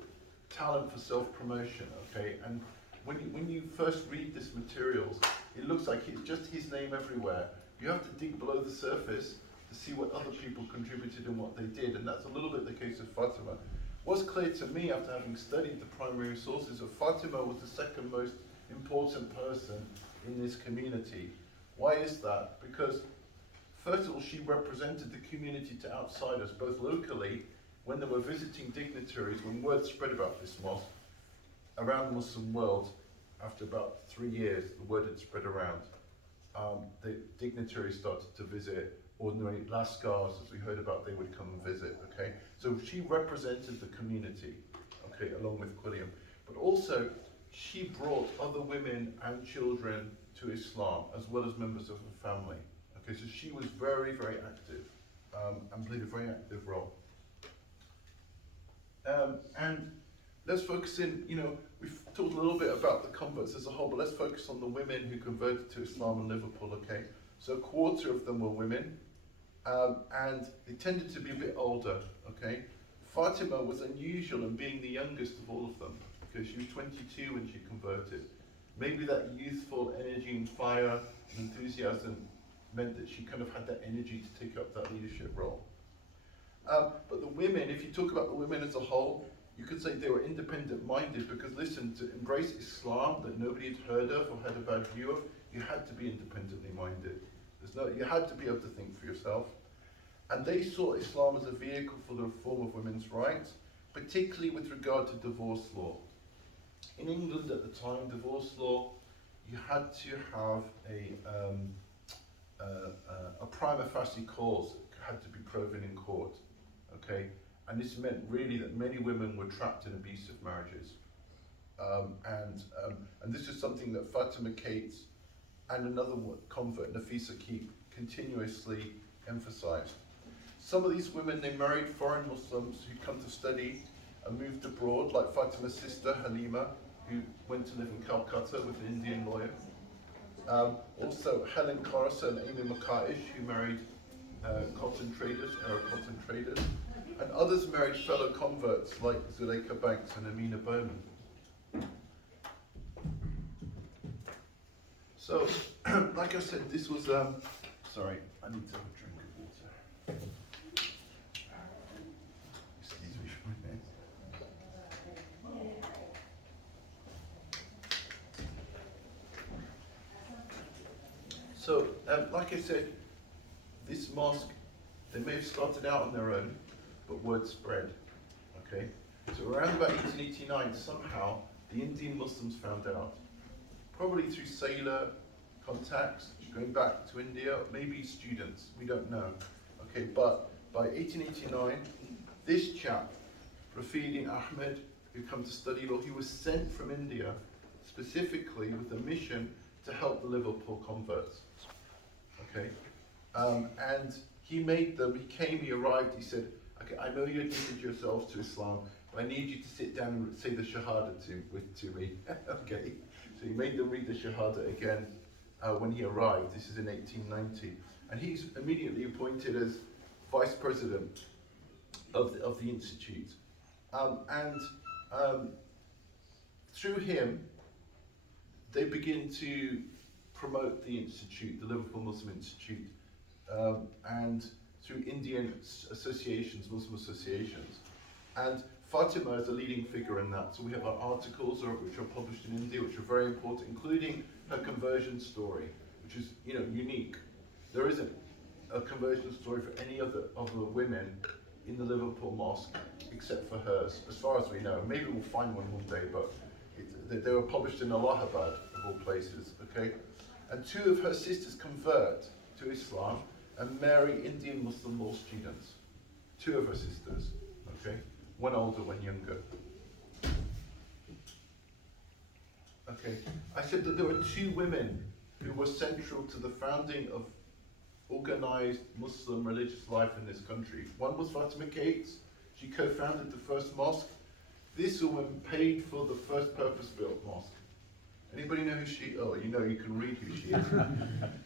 talent for self-promotion, okay? And when you first read this materials, it looks like it's just his name everywhere. You have to dig below the surface to see what other people contributed and what they did, and that's a little bit the case of Fatima. What's clear to me after having studied the primary sources of Fatima was the second most important person in this community. Why is that? Because first of all, she represented the community to outsiders, both locally, when they were visiting dignitaries, when word spread about this mosque, around the Muslim world. After about 3 years, the word had spread around. The dignitaries started to visit. Ordinary Lascars, as we heard about, they would come and visit, okay? So she represented the community, okay, along with Quilliam. But also, she brought other women and children to Islam, as well as members of her family. Okay, so she was very, very active, and played a very active role. And let's focus in, we've talked a little bit about the converts as a whole, but let's focus on the women who converted to Islam in Liverpool, okay? So a quarter of them were women, and they tended to be a bit older, okay? Fatima was unusual in being the youngest of all of them, because she was 22 when she converted. Maybe that youthful energy and fire and enthusiasm meant that she kind of had that energy to take up that leadership role. But the women, if you talk about the women as a whole, you could say they were independent-minded, because listen, to embrace Islam that nobody had heard of or had a bad view of, you had to be independently minded. You had to be able to think for yourself. And they saw Islam as a vehicle for the reform of women's rights, particularly with regard to divorce law. In England at the time, divorce law, you had to have a prima facie cause that had to be proven in court, okay? And this meant really that many women were trapped in abusive marriages. And this is something that Fatima Cates and another convert, Nafisa Keep, continuously emphasized. Some of these women, they married foreign Muslims who come to study and moved abroad, like Fatima's sister Halima, who went to live in Calcutta with an Indian lawyer. Also Helen Carson and Amy McCartish, who married Arab cotton traders. And others married fellow converts like Zuleika Banks and Amina Bowman. So, like I said, this was, sorry, I need to have a drink of water. Excuse me for a minute. So, like I said, This mosque, they may have started out on their own, but word spread. Okay, so around about 1889, somehow the Indian Muslims found out, probably through sailor contacts going back to India, maybe students, we don't know. Okay, but by 1889, this chap, Rafidi Ahmed, who come to study law, he was sent from India specifically with a mission to help the Liverpool converts. Okay, and he made them, he arrived, he said, okay, I know you admitted yourselves to Islam, but I need you to sit down and say the Shahada to me. Okay, so he made them read the Shahada again when he arrived. This is in 1890. And he's immediately appointed as vice president of the institute. Through him, they begin to promote the institute, the Liverpool Muslim Institute, and through Indian associations, Muslim associations. And Fatima is a leading figure in that. So we have our articles which are published in India, which are very important, including her conversion story, which is unique. There isn't a conversion story for any other of the women in the Liverpool Mosque except for hers, as far as we know. Maybe we'll find one day, but they were published in Allahabad, of all places. Okay, and two of her sisters convert to Islam and marry Indian Muslim law students. Two of her sisters. Okay, one older, one younger. Okay, I said that there were two women who were central to the founding of organized Muslim religious life in this country. One was Fatima Cates. She co-founded the first mosque. This woman paid for the first purpose-built mosque. Anybody know who she? Oh, you can read who she is.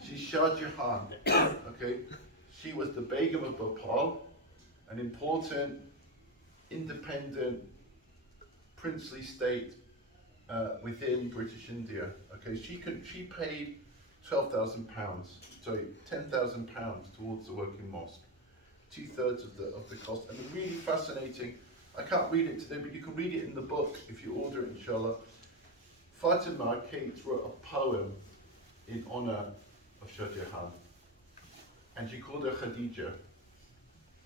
She's Shah Jahan. Okay, she was the Begum of Bhopal, an important, independent, princely state within British India. Okay, she paid £10,000 towards the working mosque, 2/3 of the cost. And really fascinating. I can't read it today, but you can read it in the book if you order it, inshallah. Fatima Cates wrote a poem in honor of Shah Jahan, and she called her Khadija.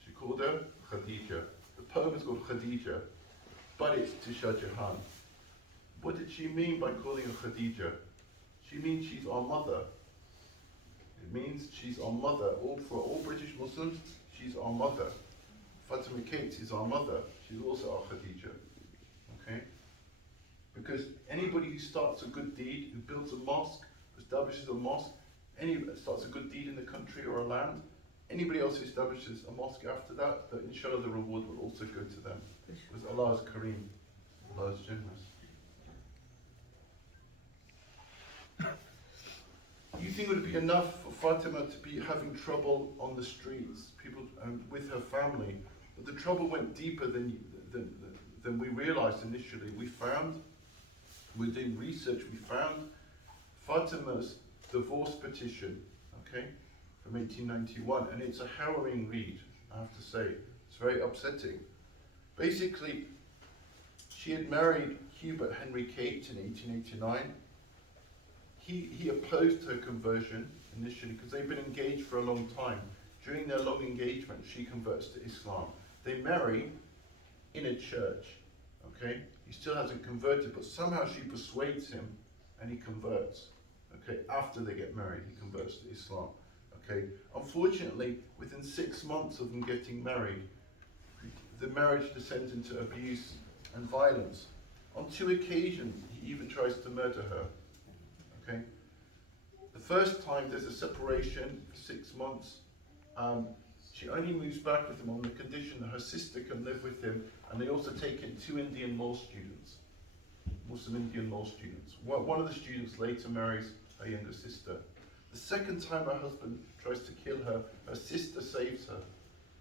She called her Khadija. The poem is called Khadija, but it's to Shah Jahan. What did she mean by calling her Khadija? She means she's our mother. It means she's our mother. For all British Muslims, she's our mother. Fatima Cates is our mother. She's also our Khadija. Okay? Because anybody who starts a good deed, who builds a mosque, establishes a mosque, starts a good deed in the country or a land, anybody else who establishes a mosque after that, inshallah the reward will also go to them. Because Allah is Kareem. Allah is generous. You think it would be enough for Fatima to be having trouble on the streets, people with her family, but the trouble went deeper than we realized initially. We're doing research, we found Fatima's divorce petition, okay, from 1891, and it's a harrowing read, I have to say. It's very upsetting. Basically, she had married Hubert Henry Cates in 1889. He opposed her conversion initially because they've been engaged for a long time. During their long engagement, she converts to Islam. They marry in a church, okay? He still hasn't converted, but somehow she persuades him and he converts, okay? After they get married, he converts to Islam, okay? Unfortunately, within 6 months of them getting married, the marriage descends into abuse and violence. On 2 occasions, he even tries to murder her. Okay. The first time there's a separation for 6 months. She only moves back with him on the condition that her sister can live with him, and they also take in 2 Indian law students, Muslim Indian law students. One of the students later marries her younger sister. The second time her husband tries to kill her, her sister saves her,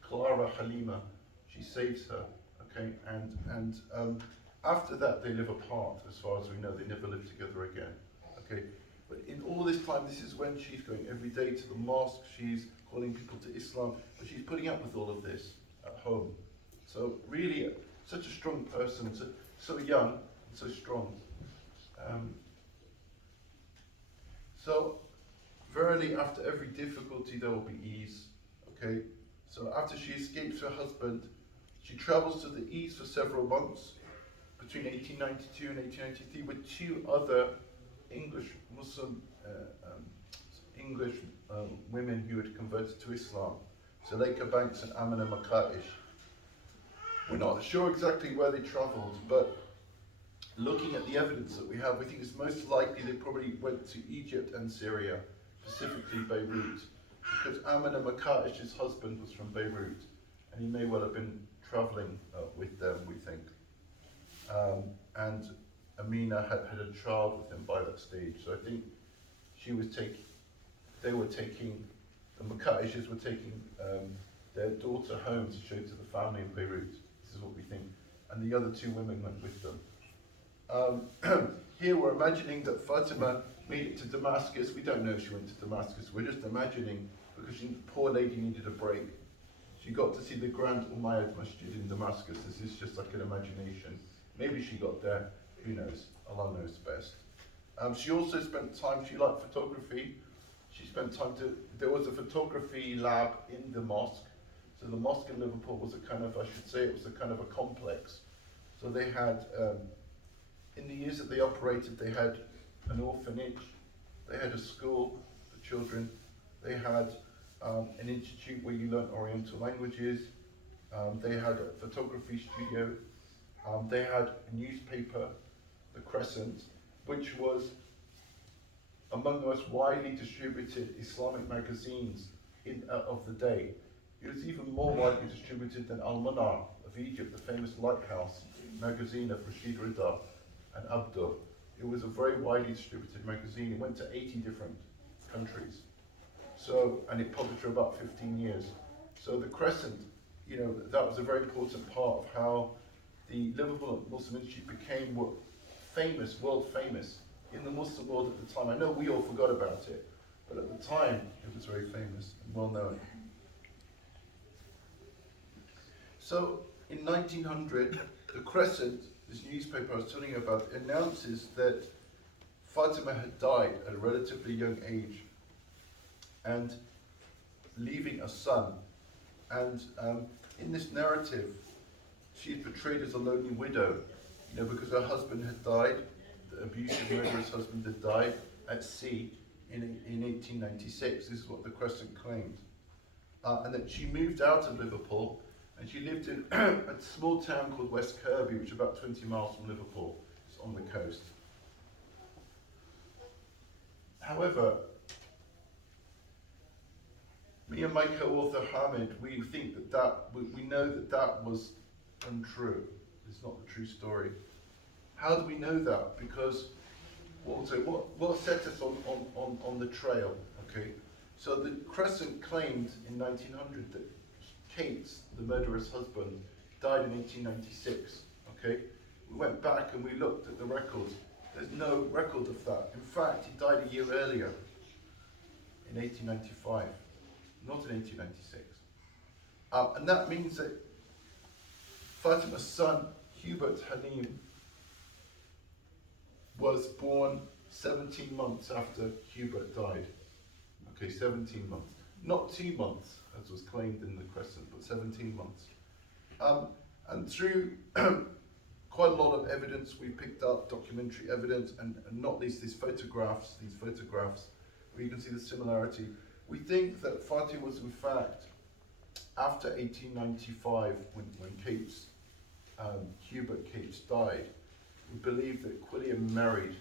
Clara Halima. She saves her. Okay, and after that they live apart. As far as we know, they never live together again. Okay, but in all this time, this is when she's going every day to the mosque, she's calling people to Islam, but she's putting up with all of this at home. So really, such a strong person, so young and so strong. So verily, after every difficulty there will be ease. okay? So after she escapes her husband, she travels to the east for several months, between 1892 and 1893, with two other English Muslim women who had converted to Islam, Zuleika Banks and Amina Makaish. We're not sure exactly where they travelled, but looking at the evidence that we have, we think it's most likely they probably went to Egypt and Syria, specifically Beirut, because Amina Makaish's husband was from Beirut, and he may well have been travelling with them, we think. And Amina had a child with him by that stage, so I think the Makaishes were taking their daughter home to show to the family in Beirut. This is what we think. And the other two women went with them. Here we're imagining that Fatima made it to Damascus. We don't know if she went to Damascus. We're just imagining, because poor lady needed a break. She got to see the Grand Umayyad Masjid in Damascus. This is just like an imagination. Maybe she got there. Who knows? Allah knows best. She also spent time, she liked photography. She spent time there was a photography lab in the mosque. So the mosque in Liverpool was a kind of, I should say, it was a kind of a complex. So they had, in the years that they operated, they had an orphanage, they had a school for children, they had an institute where you learnt Oriental languages, they had a photography studio, they had a newspaper, The Crescent, which was among the most widely distributed Islamic magazines of the day. It was even more widely distributed than Al-Manar of Egypt, the famous lighthouse magazine of Rashid Rida and Abdur. It was a very widely distributed magazine. It went to 80 different countries. So, and it published for about 15 years. So the Crescent, that was a very important part of how the Liverpool Muslim Institute became famous, world famous, in the Muslim world at the time. I know we all forgot about it, but at the time it was very famous and well known. So in 1900, the Crescent, this newspaper I was telling you about, announces that Fatima had died at a relatively young age and leaving a son. And in this narrative, she is portrayed as a lonely widow, because her husband had died, the abusive, murderous husband had died at sea in 1896. This is what the Crescent claimed. And that she moved out of Liverpool and she lived in a small town called West Kirby, which is about 20 miles from Liverpool. It's on the coast. However, me and my co-author Hamid, we think we know that was untrue. It's not the true story. How do we know that? Because what set us on the trail? Okay, so the Crescent claimed in 1900 that Cates, the murderous husband, died in 1896. Okay, we went back and we looked at the records. There's no record of that. In fact, he died a year earlier, in 1895, not in 1896. And that means that Fatima's son, Hubert Halim, was born 17 months after Hubert died. Okay, 17 months. Not 2 months, as was claimed in the Crescent, but 17 months. And through quite a lot of evidence we picked up, documentary evidence, and not least these photographs, where you can see the similarity. We think that Fatima was in fact, after 1895, when Cates, Hubert Cates died, we believe that Quilliam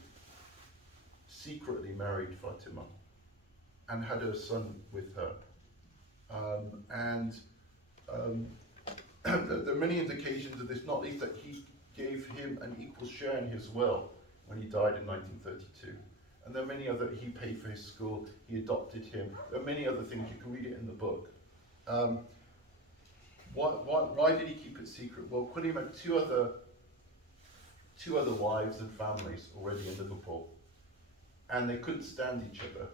secretly married Fatima and had her son with her. There are many indications of this, not least that he gave him an equal share in his will when he died in 1932. And there are many other, he paid for his school, he adopted him. There are many other things, you can read it in the book. Why did he keep it secret? Well, Quilliam had two other wives and families already in Liverpool, and they couldn't stand each other.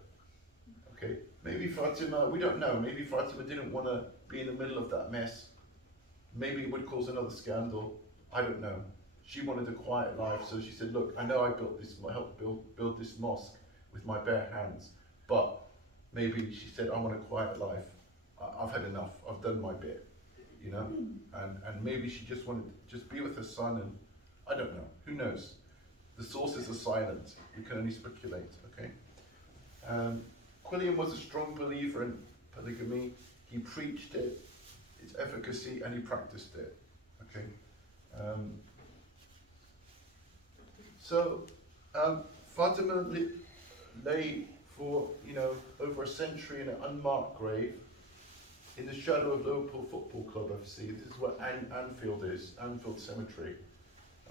Okay, maybe Fatima, we don't know, maybe Fatima didn't want to be in the middle of that mess. Maybe it would cause another scandal, I don't know. She wanted a quiet life, so she said, look, I know I helped build this mosque with my bare hands, but maybe she said, I want a quiet life. I've had enough. I've done my bit, you know. And maybe she just wanted to just be with her son, and I don't know. Who knows? The sources are silent. We can only speculate. Okay. Quilliam was a strong believer in polygamy. He preached it, its efficacy, and he practiced it. Okay. Fatima lay for over a century in an unmarked grave in the shadow of Liverpool Football Club FC. This is where Anfield is, Anfield Cemetery.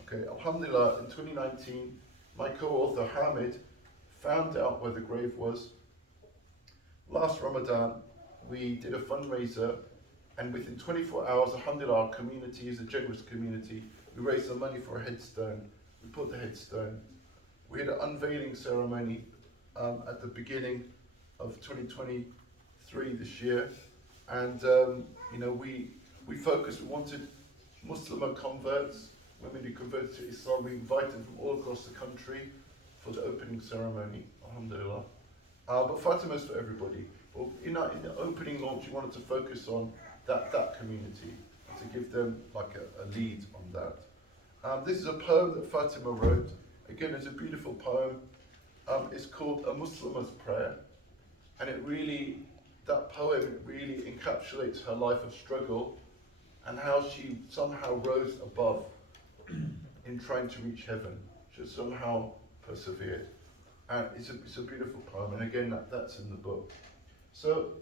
Okay, Alhamdulillah, in 2019, my co-author Hamid found out where the grave was. Last Ramadan, we did a fundraiser, and within 24 hours, alhamdulillah, our community is a generous community. We raised some money for a headstone. We put the headstone. We had an unveiling ceremony at the beginning of 2023 this year, and we focused. We wanted Muslim converts, women who converted to Islam. We invited them from all across the country for the opening ceremony, alhamdulillah. But Fatima's for everybody. But in the opening launch, we wanted to focus on that community and to give them like a lead on that. This is a poem that Fatima wrote. Again, it's a beautiful poem. It's called A Muslima's Prayer, and that poem really encapsulates her life of struggle and how she somehow rose above in trying to reach heaven. She somehow persevered. And it's a beautiful poem, and again, that's in the book. So,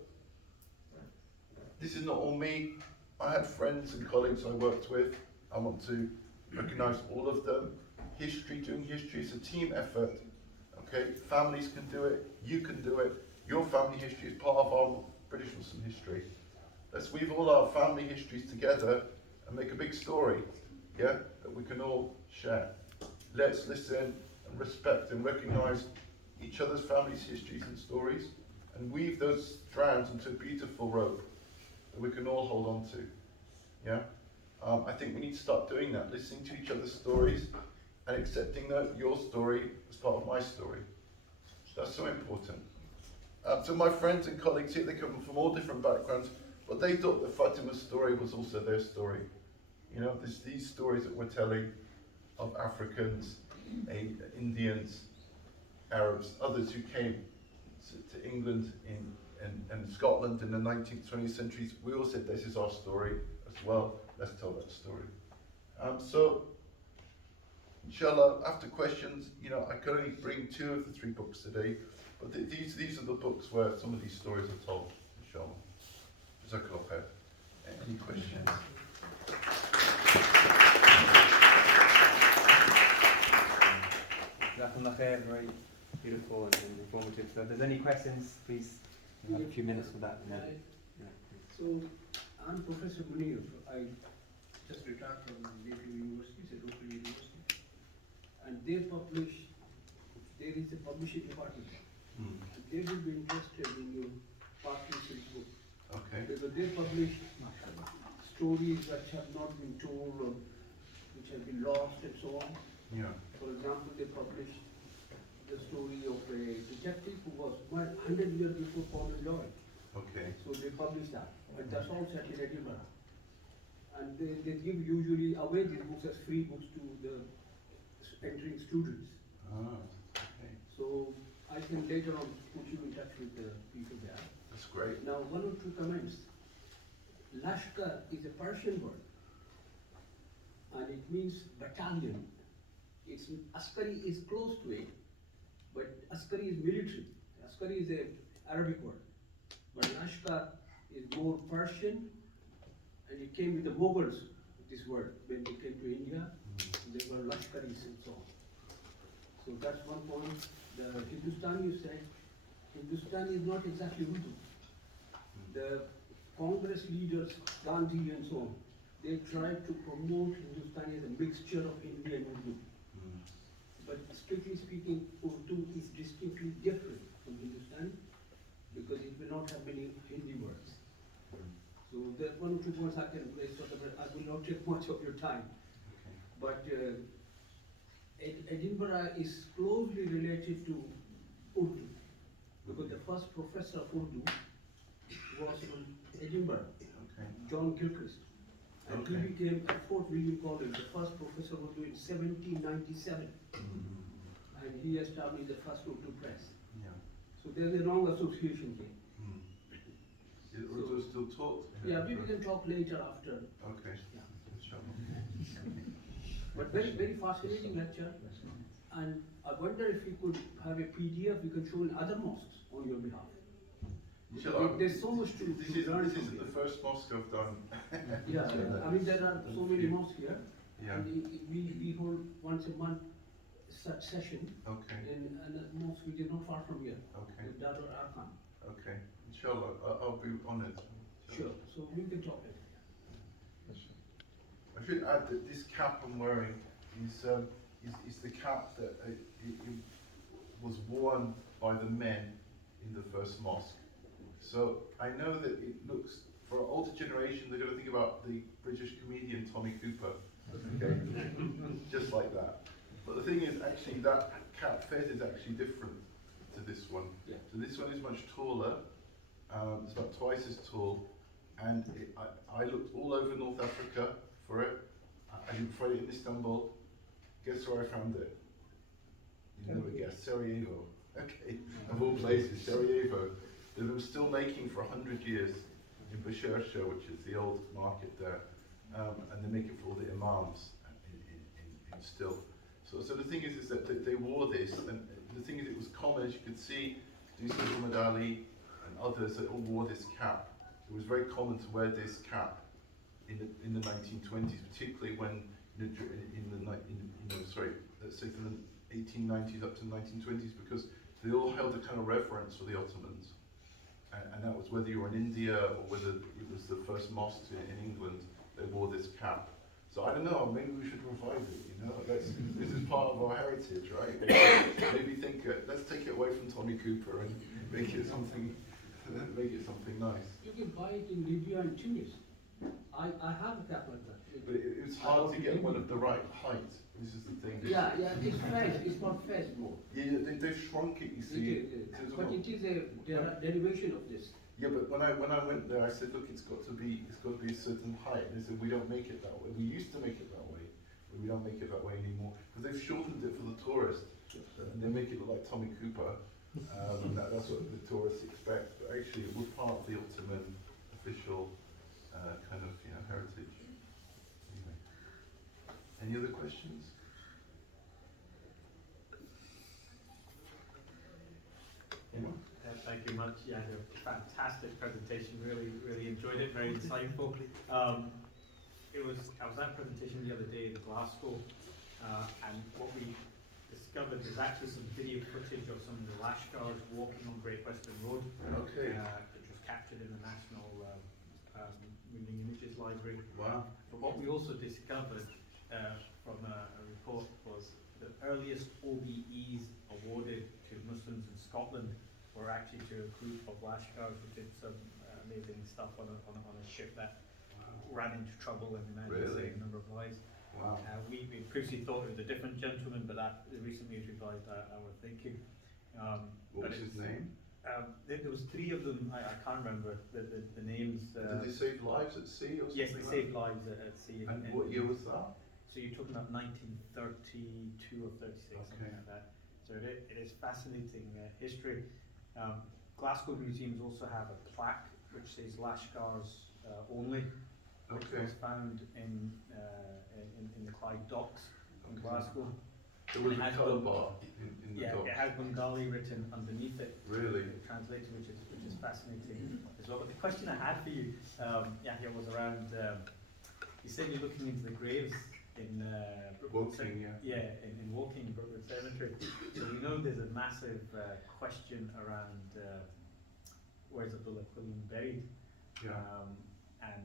this is not all me. I had friends and colleagues I worked with. I want to recognize all of them. Doing history is a team effort. Okay, families can do it, you can do it. Your family history is part of our British Muslim history. Let's weave all our family histories together and make a big story, yeah, that we can all share. Let's listen and respect and recognize each other's families' histories and stories, and weave those strands into a beautiful rope that we can all hold on to. Yeah, I think we need to start doing that, listening to each other's stories and accepting that your story is part of my story. That's so important. So my friends and colleagues here, they come from all different backgrounds, but they thought that Fatima's story was also their story. You know, there's these stories that we're telling of Africans, Indians, Arabs, others who came to England and Scotland in the 19th, 20th centuries. We all said this is our story as well. Let's tell that story. So, inshallah, after questions, I could only bring 2 of the 3 books today, but these are the books where some of these stories are told, inshallah. Jazakallah khair. Any questions? Jazakallah khair, very beautiful and informative. So if there's any questions, please, we have a few minutes for that. So, I'm Professor Munir. I just retired from Liverpool University, it's a local university. And there is a publishing department. And they will be interested in your partnership book. Okay. Because they publish stories that have not been told or which have been lost and so on. Yeah. For example, they published the story of a detective who was 100 years before Paul Lloyd. Okay. So they published that. And that's all set in Edinburgh. And they give usually away these books as free books to the entering students. Okay. So I can later on put you in touch with the people there. That's great. Now, 1 or 2 comments. Lashkar is a Persian word, and it means battalion. Askari is close to it, but Askari is military. Askari is an Arabic word, but Lashkar is more Persian, and it came with the Mughals, this word, when they came to India. They were Lashkaris and so on. So that's one point. The Hindustani, you said, Hindustani is not exactly Urdu. The Congress leaders, Gandhi and so on, they tried to promote Hindustani as a mixture of Hindi and Urdu. But strictly speaking, Urdu is distinctly different from Hindustani because it will not have many Hindi words. So there are 1 or 2 points I can raise, I will not take much of your time. But Edinburgh is closely related to Urdu because the first professor of Urdu was from Edinburgh, Okay. John Gilchrist. And Okay. he became at Fort William College, the first professor was in 1797. And he established the first Urdu press. Yeah. So there's a long association here. Is Urdu still taught? Yeah, we can talk later after. Okay. Yeah. Inshallah. But very, very fascinating lecture. And I wonder if you could have a PDF you can show in other mosques on your behalf. Inshallah. There's so much to learn This from isn't here. the first mosque I've done. Yeah, I mean there are so many mosques here. Yeah. And we hold once a month such session Okay. in a mosque which is not far from here, Okay. with Darul Arqam. Okay. Inshallah, I'll be honoured. Sure, so we can talk later. I should add that this cap I'm wearing is the cap that it was worn by the men in the first mosque. So I know that it looks, for an older generation, they're going to think about the British comedian Tommy Cooper, okay? Just like that. But the thing is, actually, that cap fez is actually different to this one. Yeah. So this one is much taller. It's about twice as tall, and I looked all over North Africa for it. I didn't find it in Istanbul. Guess where I found it? You never guess. Sarajevo. Okay, of all places, Sarajevo. They've been still making for 100 years in Bashirsha, which is the old market there, and they make it for all the imams in still. So the thing is that they wore this, and the thing is it was common, as you could see, Muhammad Ali and others that all wore this cap. It was very common to wear this cap in the 1920s, particularly when let's say from the 1890s up to the 1920s, because they all held a kind of reverence for the Ottomans, and that was whether you were in India or whether it was the first mosque in England. They wore this cap. So I don't know. Maybe we should revive it. You know, this is part of our heritage, right? Maybe think let's take it away from Tommy Cooper and make it something nice. You can buy it in Libya and Tunis. I have a cap like that. But it's hard to get one of the right height. This is the thing. Yeah, it's fez, it's not fez more. Yeah, they've shrunk it, you see. It is, but it is a derivation of this. Yeah, but when I went there, I said, look, it's got to be a certain height. And they said, we don't make it that way. We used to make it that way, but we don't make it that way anymore. Because they've shortened it for the tourist, and they make it look like Tommy Cooper. That's what the tourists expect. But actually, it was part of the Ottoman official kind of heritage. Anyway. Any other questions? Anyone? Thank you much. Yeah, fantastic presentation. Really enjoyed it. Very insightful. I was at a presentation the other day in Glasgow, and what we discovered is actually some video footage of some of the Lashkars walking on Great Western Road, Okay. which was captured in the National Moving Images Library. Wow. But what we also discovered from a report was the earliest OBEs awarded to Muslims in Scotland were actually to a group of Lashkars who did some amazing stuff on a ship that ran into trouble and managed to save a number of lives. Wow. We previously thought it was a different gentleman, but that recently has revised our thinking. What was his name? There was three of them. I can't remember the names. Did they save lives at sea or something? Yes, they saved lives at sea. And what year was that? So you're talking about 1932 or 36, something like that. So it is fascinating history. Glasgow museums also have a plaque which says Lashkars only, which was found in the Clyde docks in Glasgow. There was It a has colour been- bar in the Yeah, dock. it has Bengali written underneath it. Really? Translated, which is fascinating as well. But the question I had for you, Yahya, was around. You said you're looking into the graves in Brookwood Woking, in Woking, Brookwood Cemetery. So we know there's a massive question around where's Abdullah Quillian buried. Yeah. And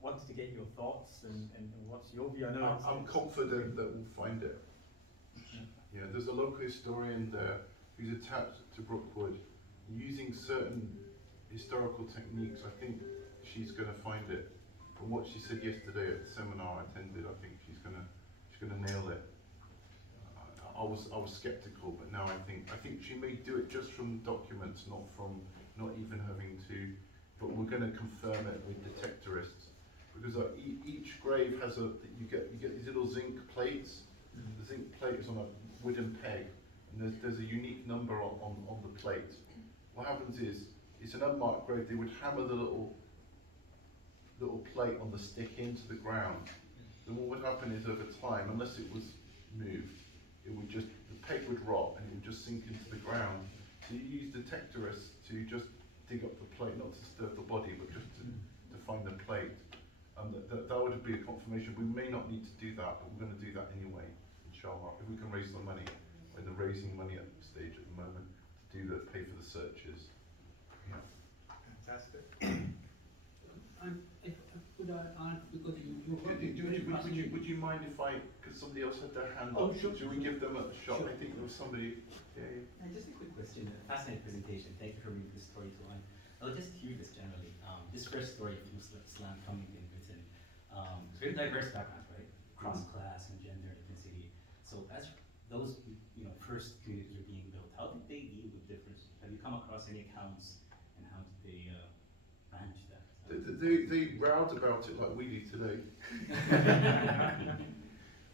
wanted to get your thoughts and what's your view? I know I'm confident that we'll find it. Yeah, there's a local historian there who's attached to Brookwood. Using certain historical techniques, I think she's going to find it. From what she said yesterday at the seminar I attended, I think she's going to nail it. I was skeptical, but now I think she may do it just from documents, not even having to but we're going to confirm it with detectorists, because each grave has you get these little zinc plates. The zinc plate is on a wooden peg, and there's a unique number on the plate. What happens is, it's an unmarked grave. They would hammer the little plate on the stick into the ground. Then what would happen is, over time, unless it was moved, the peg would rot and it would just sink into the ground. So you use detectorists to just dig up the plate, not to disturb the body, but just to find the plate. That would be a confirmation. We may not need to do that, but we're going to do that anyway, inshallah. If we can raise the money, we're in the raising money at the stage at the moment to pay for the searches. Yeah. Fantastic. And if could I ask, because Would you mind if because somebody else had their hand Oh, up, sure. should we give them a shot? Sure. I think there was somebody. Just a quick question. Fascinating presentation. Thank you for bringing this story to life. I was just curious generally. This first story of Islam coming in Britain. It's very diverse background, right? Cross class and gender, ethnicity. So as those first communities are being built, how did they deal with difference? Have you come across any accounts, and how did they manage that? They rowed about it like we do today.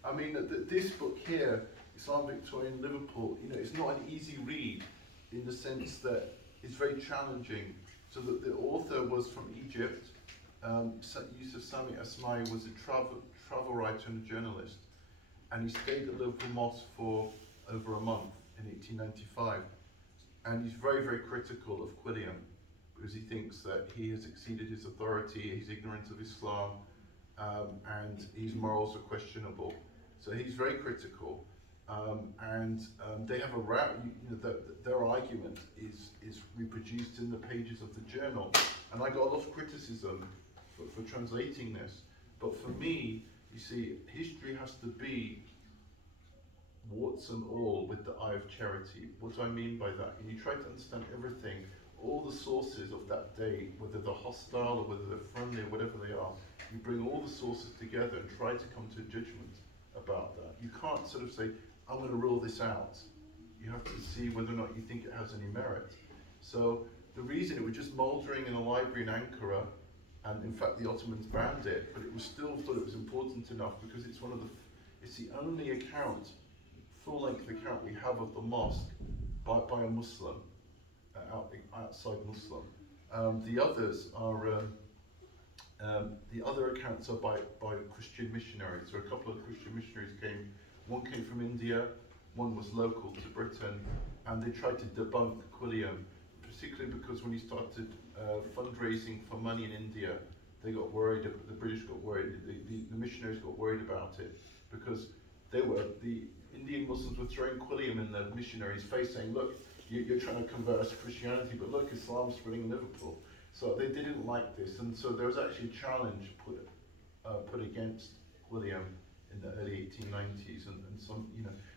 I mean, this book here, Islam Victorian Liverpool, it's not an easy read in the sense that it's very challenging. So that the author was from Egypt. Yusuf Sami Asmai was a travel writer and a journalist, and he stayed at Liverpool Mosque for over a month in 1895. And he's very, very critical of Quilliam, because he thinks that he has exceeded his authority, he's ignorant of Islam, and his morals are questionable. So he's very critical, and they have a their argument is reproduced in the pages of the journal. And I got a lot of criticism for translating this. But for me, you see, history has to be warts and all with the eye of charity. What do I mean by that? And you try to understand everything, all the sources of that day, whether they're hostile or whether they're friendly or whatever they are. You bring all the sources together and try to come to a judgment about that. You can't sort of say, I'm going to rule this out. You have to see whether or not you think it has any merit. So the reason it was just mouldering in a library in Ankara, and in fact the Ottomans banned it, but it was still thought it was important enough because it's it's the only account, full-length account we have of the mosque by a Muslim, outside Muslim. The others are the other accounts are by Christian missionaries. So a couple of Christian missionaries came. One came from India, one was local to Britain, and they tried to debunk Quilliam, particularly because when he started fundraising for money in India, they got worried. The British got worried. The missionaries got worried about it because the Indian Muslims were throwing Quilliam in the missionaries' face, saying, "Look, you're trying to convert us to Christianity, but look, Islam's spreading in Liverpool." So they didn't like this, and so there was actually a challenge put against Quilliam in the early 1890s, and some,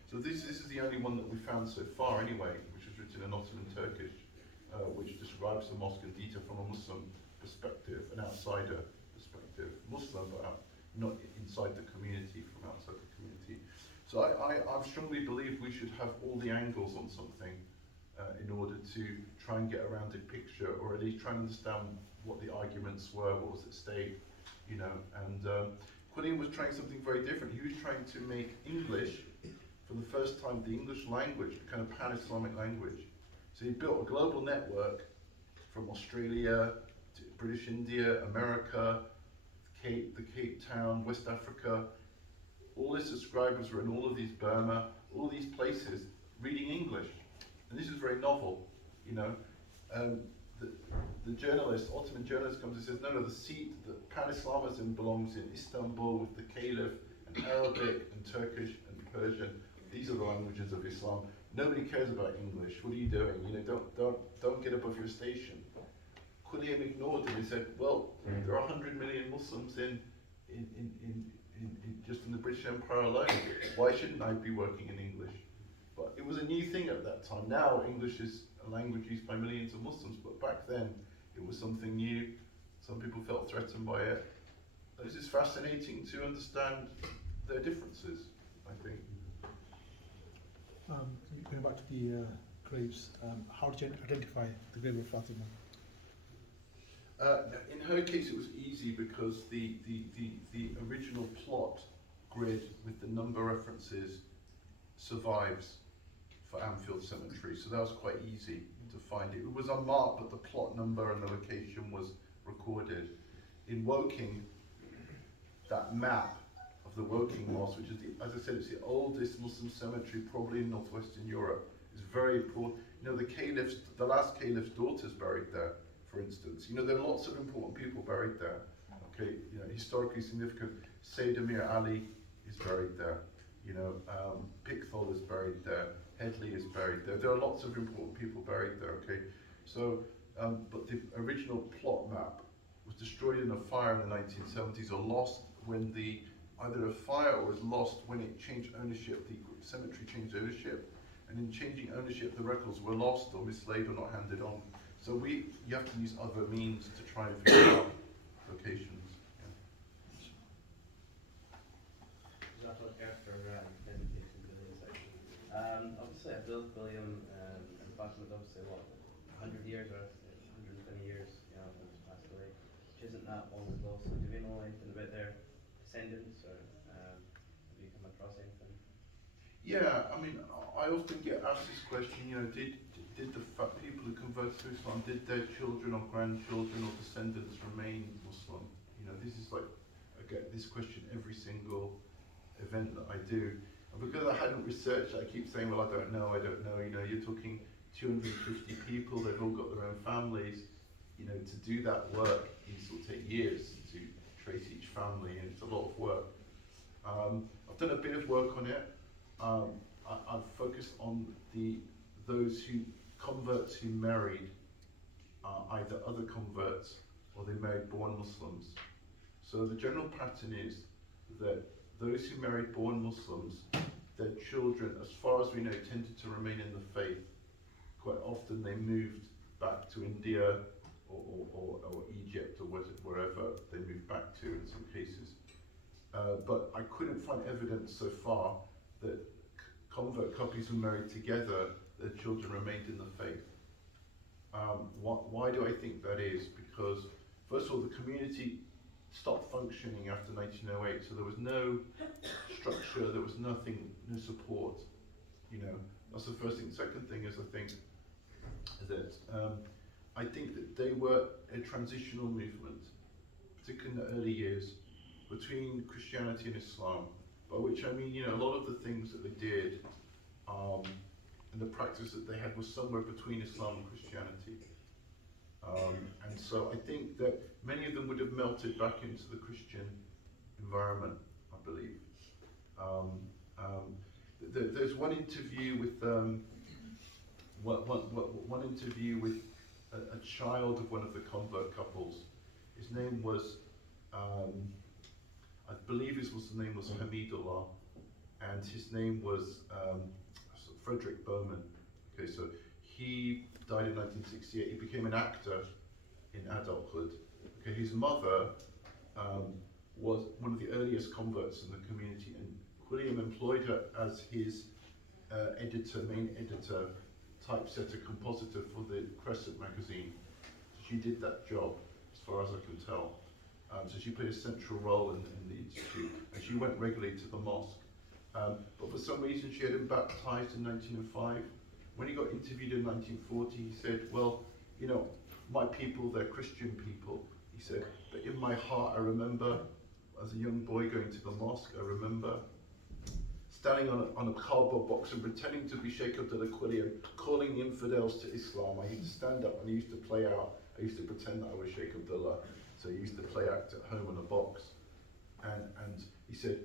so this is the only one that we found so far anyway, which was written in Ottoman Turkish, which describes the mosque in detail from a Muslim perspective, an outsider perspective, Muslim but not inside the community, from outside the community. So I strongly believe we should have all the angles on something in order to try and get around a picture, or at least try and understand what the arguments were, what was at stake, and Quilliam was trying something very different. He was trying to make English, for the first time, the English language, a kind of pan-Islamic language. So he built a global network from Australia to British India, America, the Cape Town, West Africa. All his subscribers were in all of these Burma, all these places, reading English. And this is very novel, The journalist, Ottoman journalist, comes and says, no, the Pan-Islamism belongs in Istanbul with the Caliph, and Arabic and Turkish and Persian. These are the languages of Islam. Nobody cares about English. What are you doing? Don't get above your station. Quilliam ignored him. He said, well, there are 100 million Muslims in just in the British Empire alone. Why shouldn't I be working in English? But it was a new thing at that time. Now English is a language used by millions of Muslims, but back then it was something new. Some people felt threatened by it. It's just fascinating to understand their differences, I think. Going back to the graves, how did you identify the grave of Fatima? In her case, it was easy because the original plot grid with the number references survives for Anfield Cemetery, so that was quite easy to find. It was unmarked, but the plot number and the location was recorded. In Woking, that map of the Woking Mosque, which is, as I said, it's the oldest Muslim cemetery probably in northwestern Europe, is very important. You know, the last caliph's daughter's buried there, for instance. You know, there are lots of important people buried there. Okay, you know, historically significant. Sayyid Amir Ali is buried there. You know, Pickthall is buried there. Headley is buried there. There are lots of important people buried there. Okay, so but the original plot map was destroyed in a fire in the 1970s, or lost when either a fire or was lost when it changed ownership. The cemetery changed ownership, and in changing ownership, the records were lost or mislaid or not handed on. So you have to use other means to try and figure out locations. Obviously, William and Fatima's obviously 100 years or 120 years, you know, since passed away, which isn't that long ago. So do we know anything about their descendants, or have you come across anything? Yeah, I mean, I often get asked this question. You know, did the people who converted to Islam, did their children or grandchildren or descendants remain Muslim? You know, this is like, I get this question every single event that I do. And because I hadn't researched, I keep saying, well, I don't know. You know, you're talking 250 people, they've all got their own families. You know, to do that work, it will take years to trace each family, and it's a lot of work. I've done a bit of work on it. I've focused on those converts who married either other converts or they married born Muslims. So the general pattern is that those who married born Muslims, their children, as far as we know, tended to remain in the faith. Quite often they moved back to India or Egypt or wherever they moved back to in some cases. But I couldn't find evidence so far that convert couples who married together, their children remained in the faith. Why do I think that is? Because first of all, the community stopped functioning after 1908, so there was no structure, there was nothing, no support. You know, that's the first thing. Second thing is, I think that they were a transitional movement, particularly in the early years, between Christianity and Islam. By which I mean, you know, a lot of the things that they did and the practice that they had was somewhere between Islam and Christianity. And so I think that many of them would have melted back into the Christian environment, I believe. There's one interview with one interview with a child of one of the convert couples. His name was, I believe his name was Hamidullah, and his name was Frederick Bowman. Okay, so he died in 1968. He became an actor in adulthood. Okay, his mother was one of the earliest converts in the community, and William employed her as his main editor, typesetter, compositor for the Crescent magazine. So she did that job, as far as I can tell. So she played a central role in the institute, and she went regularly to the mosque. But for some reason, she had him baptized in 1905. When he got interviewed in 1940, he said, well, you know, my people, they're Christian people. He said, but in my heart, I remember, as a young boy going to the mosque, I remember standing on a cardboard box and pretending to be Sheikh Abdullah Quilly and calling infidels to Islam. I used to stand up and I used to play out. I used to pretend that I was Sheikh Abdullah. So I used to play act at home on a box. And he said,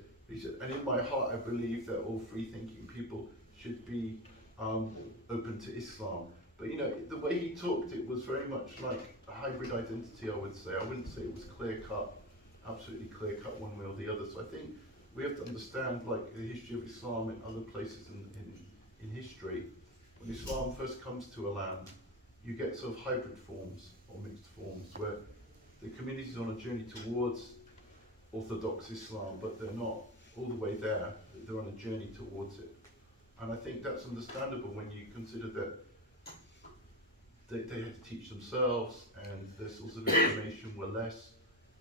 and in my heart, I believe that all free-thinking people should be open to Islam. But you know, the way he talked, it was very much like a hybrid identity, I would say. I wouldn't say it was clear-cut, absolutely clear-cut one way or the other. So I think we have to understand, like, the history of Islam in other places in history. When Islam first comes to a land, you get sort of hybrid forms or mixed forms where the community is on a journey towards Orthodox Islam, but they're not all the way there. They're on a journey towards it. And I think that's understandable when you consider that they had to teach themselves, and their sources of information were less,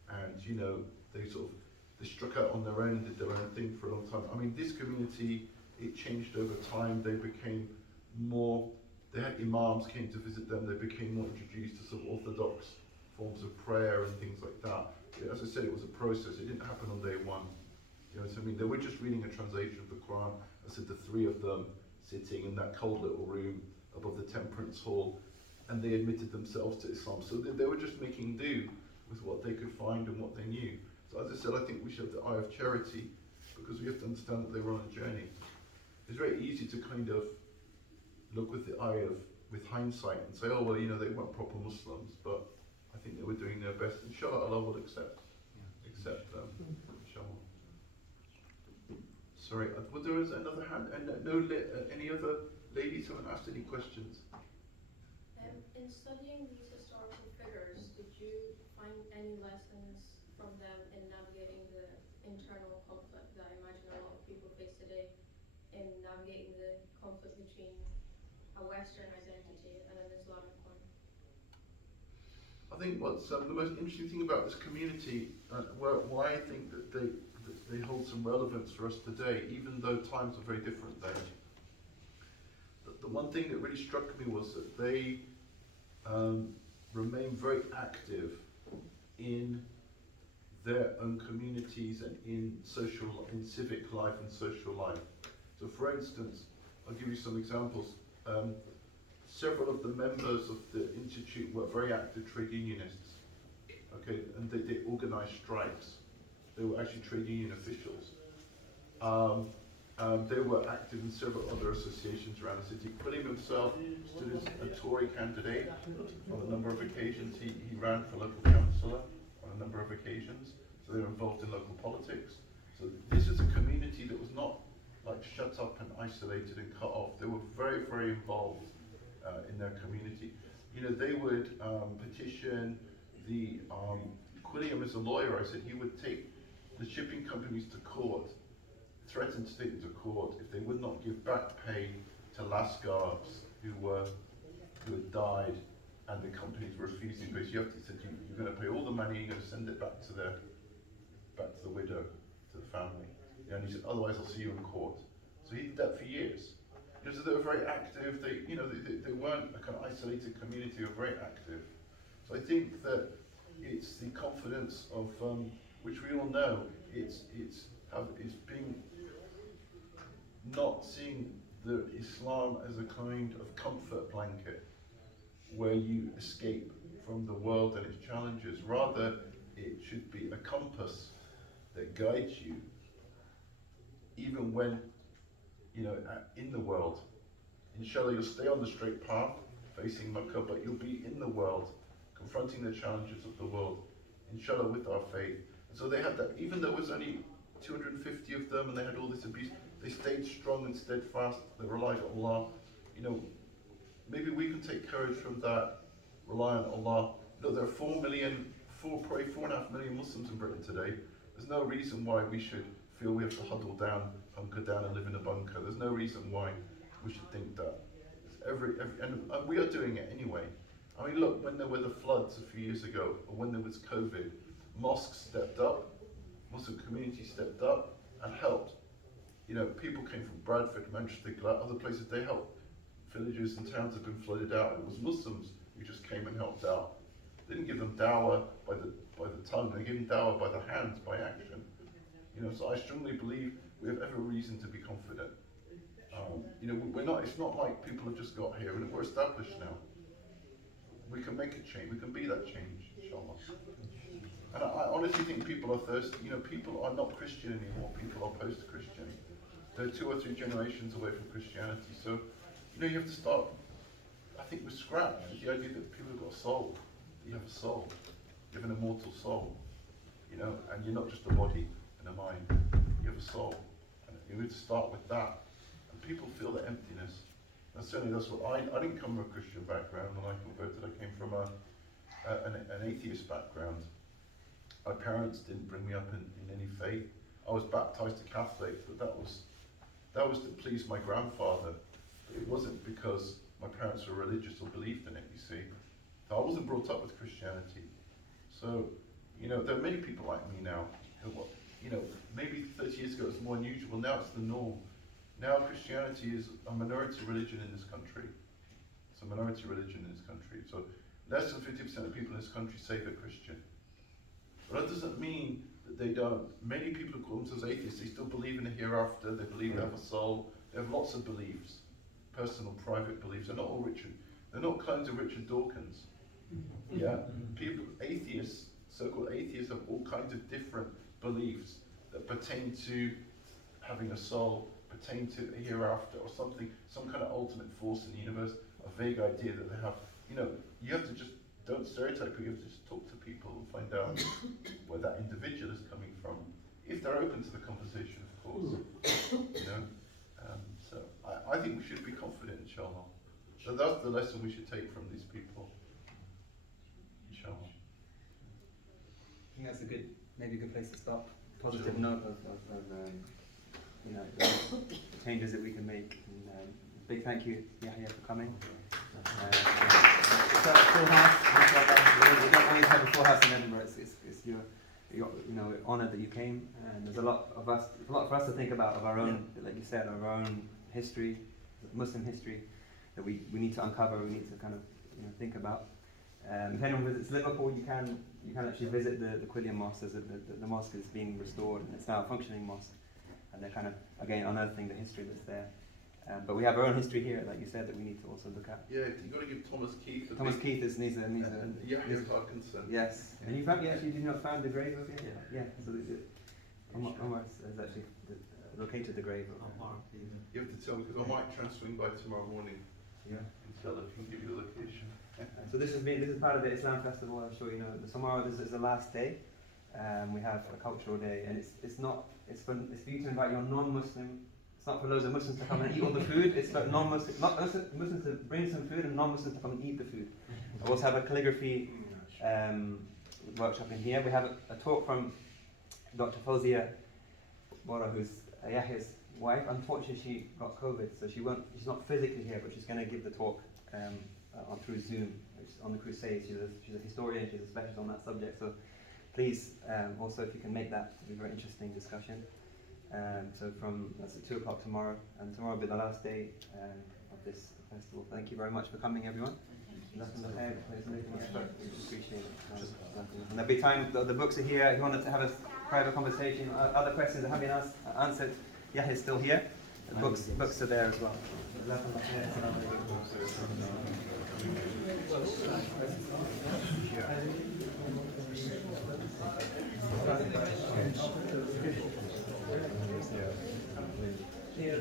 and you know, they struck out on their own, did their own thing for a long time. I mean, this community, it changed over time. They became more, they had imams came to visit them, they became more introduced to sort of orthodox forms of prayer and things like that. As I said, it was a process, it didn't happen on day one. You know what I mean? They were just reading a translation of the Quran. I said the three of them sitting in that cold little room above the Temperance Hall, and they admitted themselves to Islam. So they were just making do with what they could find and what they knew. So as I said, I think we should have the eye of charity, because we have to understand that they were on a journey. It's very easy to kind of look with the eye of, with hindsight, and say, oh well, you know, they weren't proper Muslims, but I think they were doing their best. Inshallah, Allah will accept them. Inshallah. Sorry, well, there was another hand, and any other ladies who haven't asked any questions? In studying these historical figures, did you find any lessons from them in navigating the internal conflict that I imagine a lot of people face today, in navigating the conflict between a Western identity and an Islamic one? I think what's the most interesting thing about this community, why I think that they hold some relevance for us today, even though times are very different then. The one thing that really struck me was that they remain very active in their own communities and in civic life and social life. So for instance, I'll give you some examples. Several of the members of the Institute were very active trade unionists, okay, and they organized strikes. They were actually trade union officials. They were active in several other associations around the city. William himself stood as a Tory candidate on a number of occasions. He ran for local councillor on a number of occasions. So they were involved in local politics. So this is a community that was not like shut up and isolated and cut off. They were very, very involved in their community. You know, they would petition the, Quilliam is a lawyer, I said he would take the shipping companies to court, threaten to take them to court if they would not give back pay to Lascars who had died, and the companies were refusing, because you have to, said you're going to pay all the money, you're going to send it back to the widow, to the family. And he said, otherwise I'll see you in court. So he did that for years. You know, so they were very active. They weren't a kind of isolated community. They were very active. So I think that it's the confidence of which we all know. It's being not seeing the Islam as a kind of comfort blanket where you escape from the world and its challenges. Rather, it should be a compass that guides you, even when, you know, in the world. Inshallah, you'll stay on the straight path, facing Makkah, but you'll be in the world, confronting the challenges of the world, inshallah, with our faith. And so they had that, even though there was only 250 of them and they had all this abuse, they stayed strong and steadfast, they relied on Allah. You know, maybe we can take courage from that, rely on Allah. You know, there are 4.5 million Muslims in Britain today. There's no reason why we should feel we have to huddle down, hunker down and live in a bunker. There's no reason why we should think that. And we are doing it anyway. I mean, look, when there were the floods a few years ago, or when there was COVID, mosques stepped up, Muslim community stepped up and helped. You know, people came from Bradford, Manchester, other places, they helped. Villages and towns have been flooded out. It was Muslims who just came and helped out. They didn't give them dawah by the tongue, they gave them dawah by the hands, by action. You know, so I strongly believe we have every reason to be confident. You know, it's not like people have just got here, we're established now. We can make a change, we can be that change, inshallah. And I honestly think people are thirsty. You know, people are not Christian anymore, people are post-Christian. They're 2 or 3 generations away from Christianity. So, you know, you have to start, I think, with scratch, with the idea that people have got a soul. You have a soul, you have an immortal soul, you know, and you're not just a body and a mind, you have a soul. And you need to start with that. And people feel the emptiness. And certainly that's what I didn't come from a Christian background when I converted. I came from an atheist background. My parents didn't bring me up in any faith. I was baptized a Catholic, but that was to please my grandfather. It wasn't because My parents were religious or believed in it, you see. So I wasn't brought up with Christianity. So, you know, there are many people like me now who, you know, maybe 30 years ago it was more unusual, now it's the norm. Now Christianity is a minority religion in this country. It's a minority religion in this country. So less than 50% of people in this country say they're Christian. But that doesn't mean that they don't. Many people who call themselves atheists, they still believe in a hereafter, they believe they have a soul, they have lots of beliefs, personal, private beliefs. They're not all they're not clones of Richard Dawkins. Yeah, people, atheists, so-called atheists, have all kinds of different beliefs that pertain to having a soul, pertain to a hereafter or something, some kind of ultimate force in the universe, a vague idea that they have. You know, you have to just, don't stereotype people, you have to just talk to people and find out where that individual is coming from, if they're open to the conversation, of course. You know, so I think we should be confident, inshallah. So that's the lesson we should take from these people, inshallah. I think that's a good, maybe a good place to stop. Positive note of you know, the changes that we can make. And, big thank you, Yahya, for coming. It's a full house. We don't always have a full house in Edinburgh. You're you know, we're honoured that you came, and there's a lot for us to think about of our own, like you said, our own history, Muslim history, that we need to uncover. We need to kind of, you know, think about. If anyone visits Liverpool, you can actually visit the Quilliam Mosque. The mosque is being restored, and it's now a functioning mosque. And they're kind of, again, unearthing the history that's there. But we have our own history here, like you said, that we need to also look at. Yeah, you've got to give Thomas Keith a Thomas big, Keith needs a Yahya Parkinson. yes. And you actually did not find the grave of him? Yeah. So Omar has actually located the grave of him. You have to tell me, because I might try and swing by tomorrow morning. Yeah. And tell if he can give you the location. So this is part of the Islam Festival. I'm sure you know. Tomorrow this is the last day. We have a cultural day, and it's for you to invite your non-Muslim. It's not for loads of Muslims to come and eat all the food. It's for Muslims to bring some food and non-Muslims to come and eat the food. We also have a calligraphy workshop in here. We have a talk from Dr. Fawzia Bora, who's Yahya's wife. Unfortunately, she got COVID, so she's not physically here, but she's going to give the talk through Zoom, which is on the crusade. She's a historian. She's a specialist on that subject. So please, also, if you can make that, it'll be a very interesting discussion. So that's at 2 o'clock tomorrow, and tomorrow will be the last day of this festival. Thank you very much for coming, everyone. Appreciate it. And there'll be time, the books are here. If you wanted to have a private conversation, other questions that haven't been answered, Yahya's still here. The books are there as well. Yeah.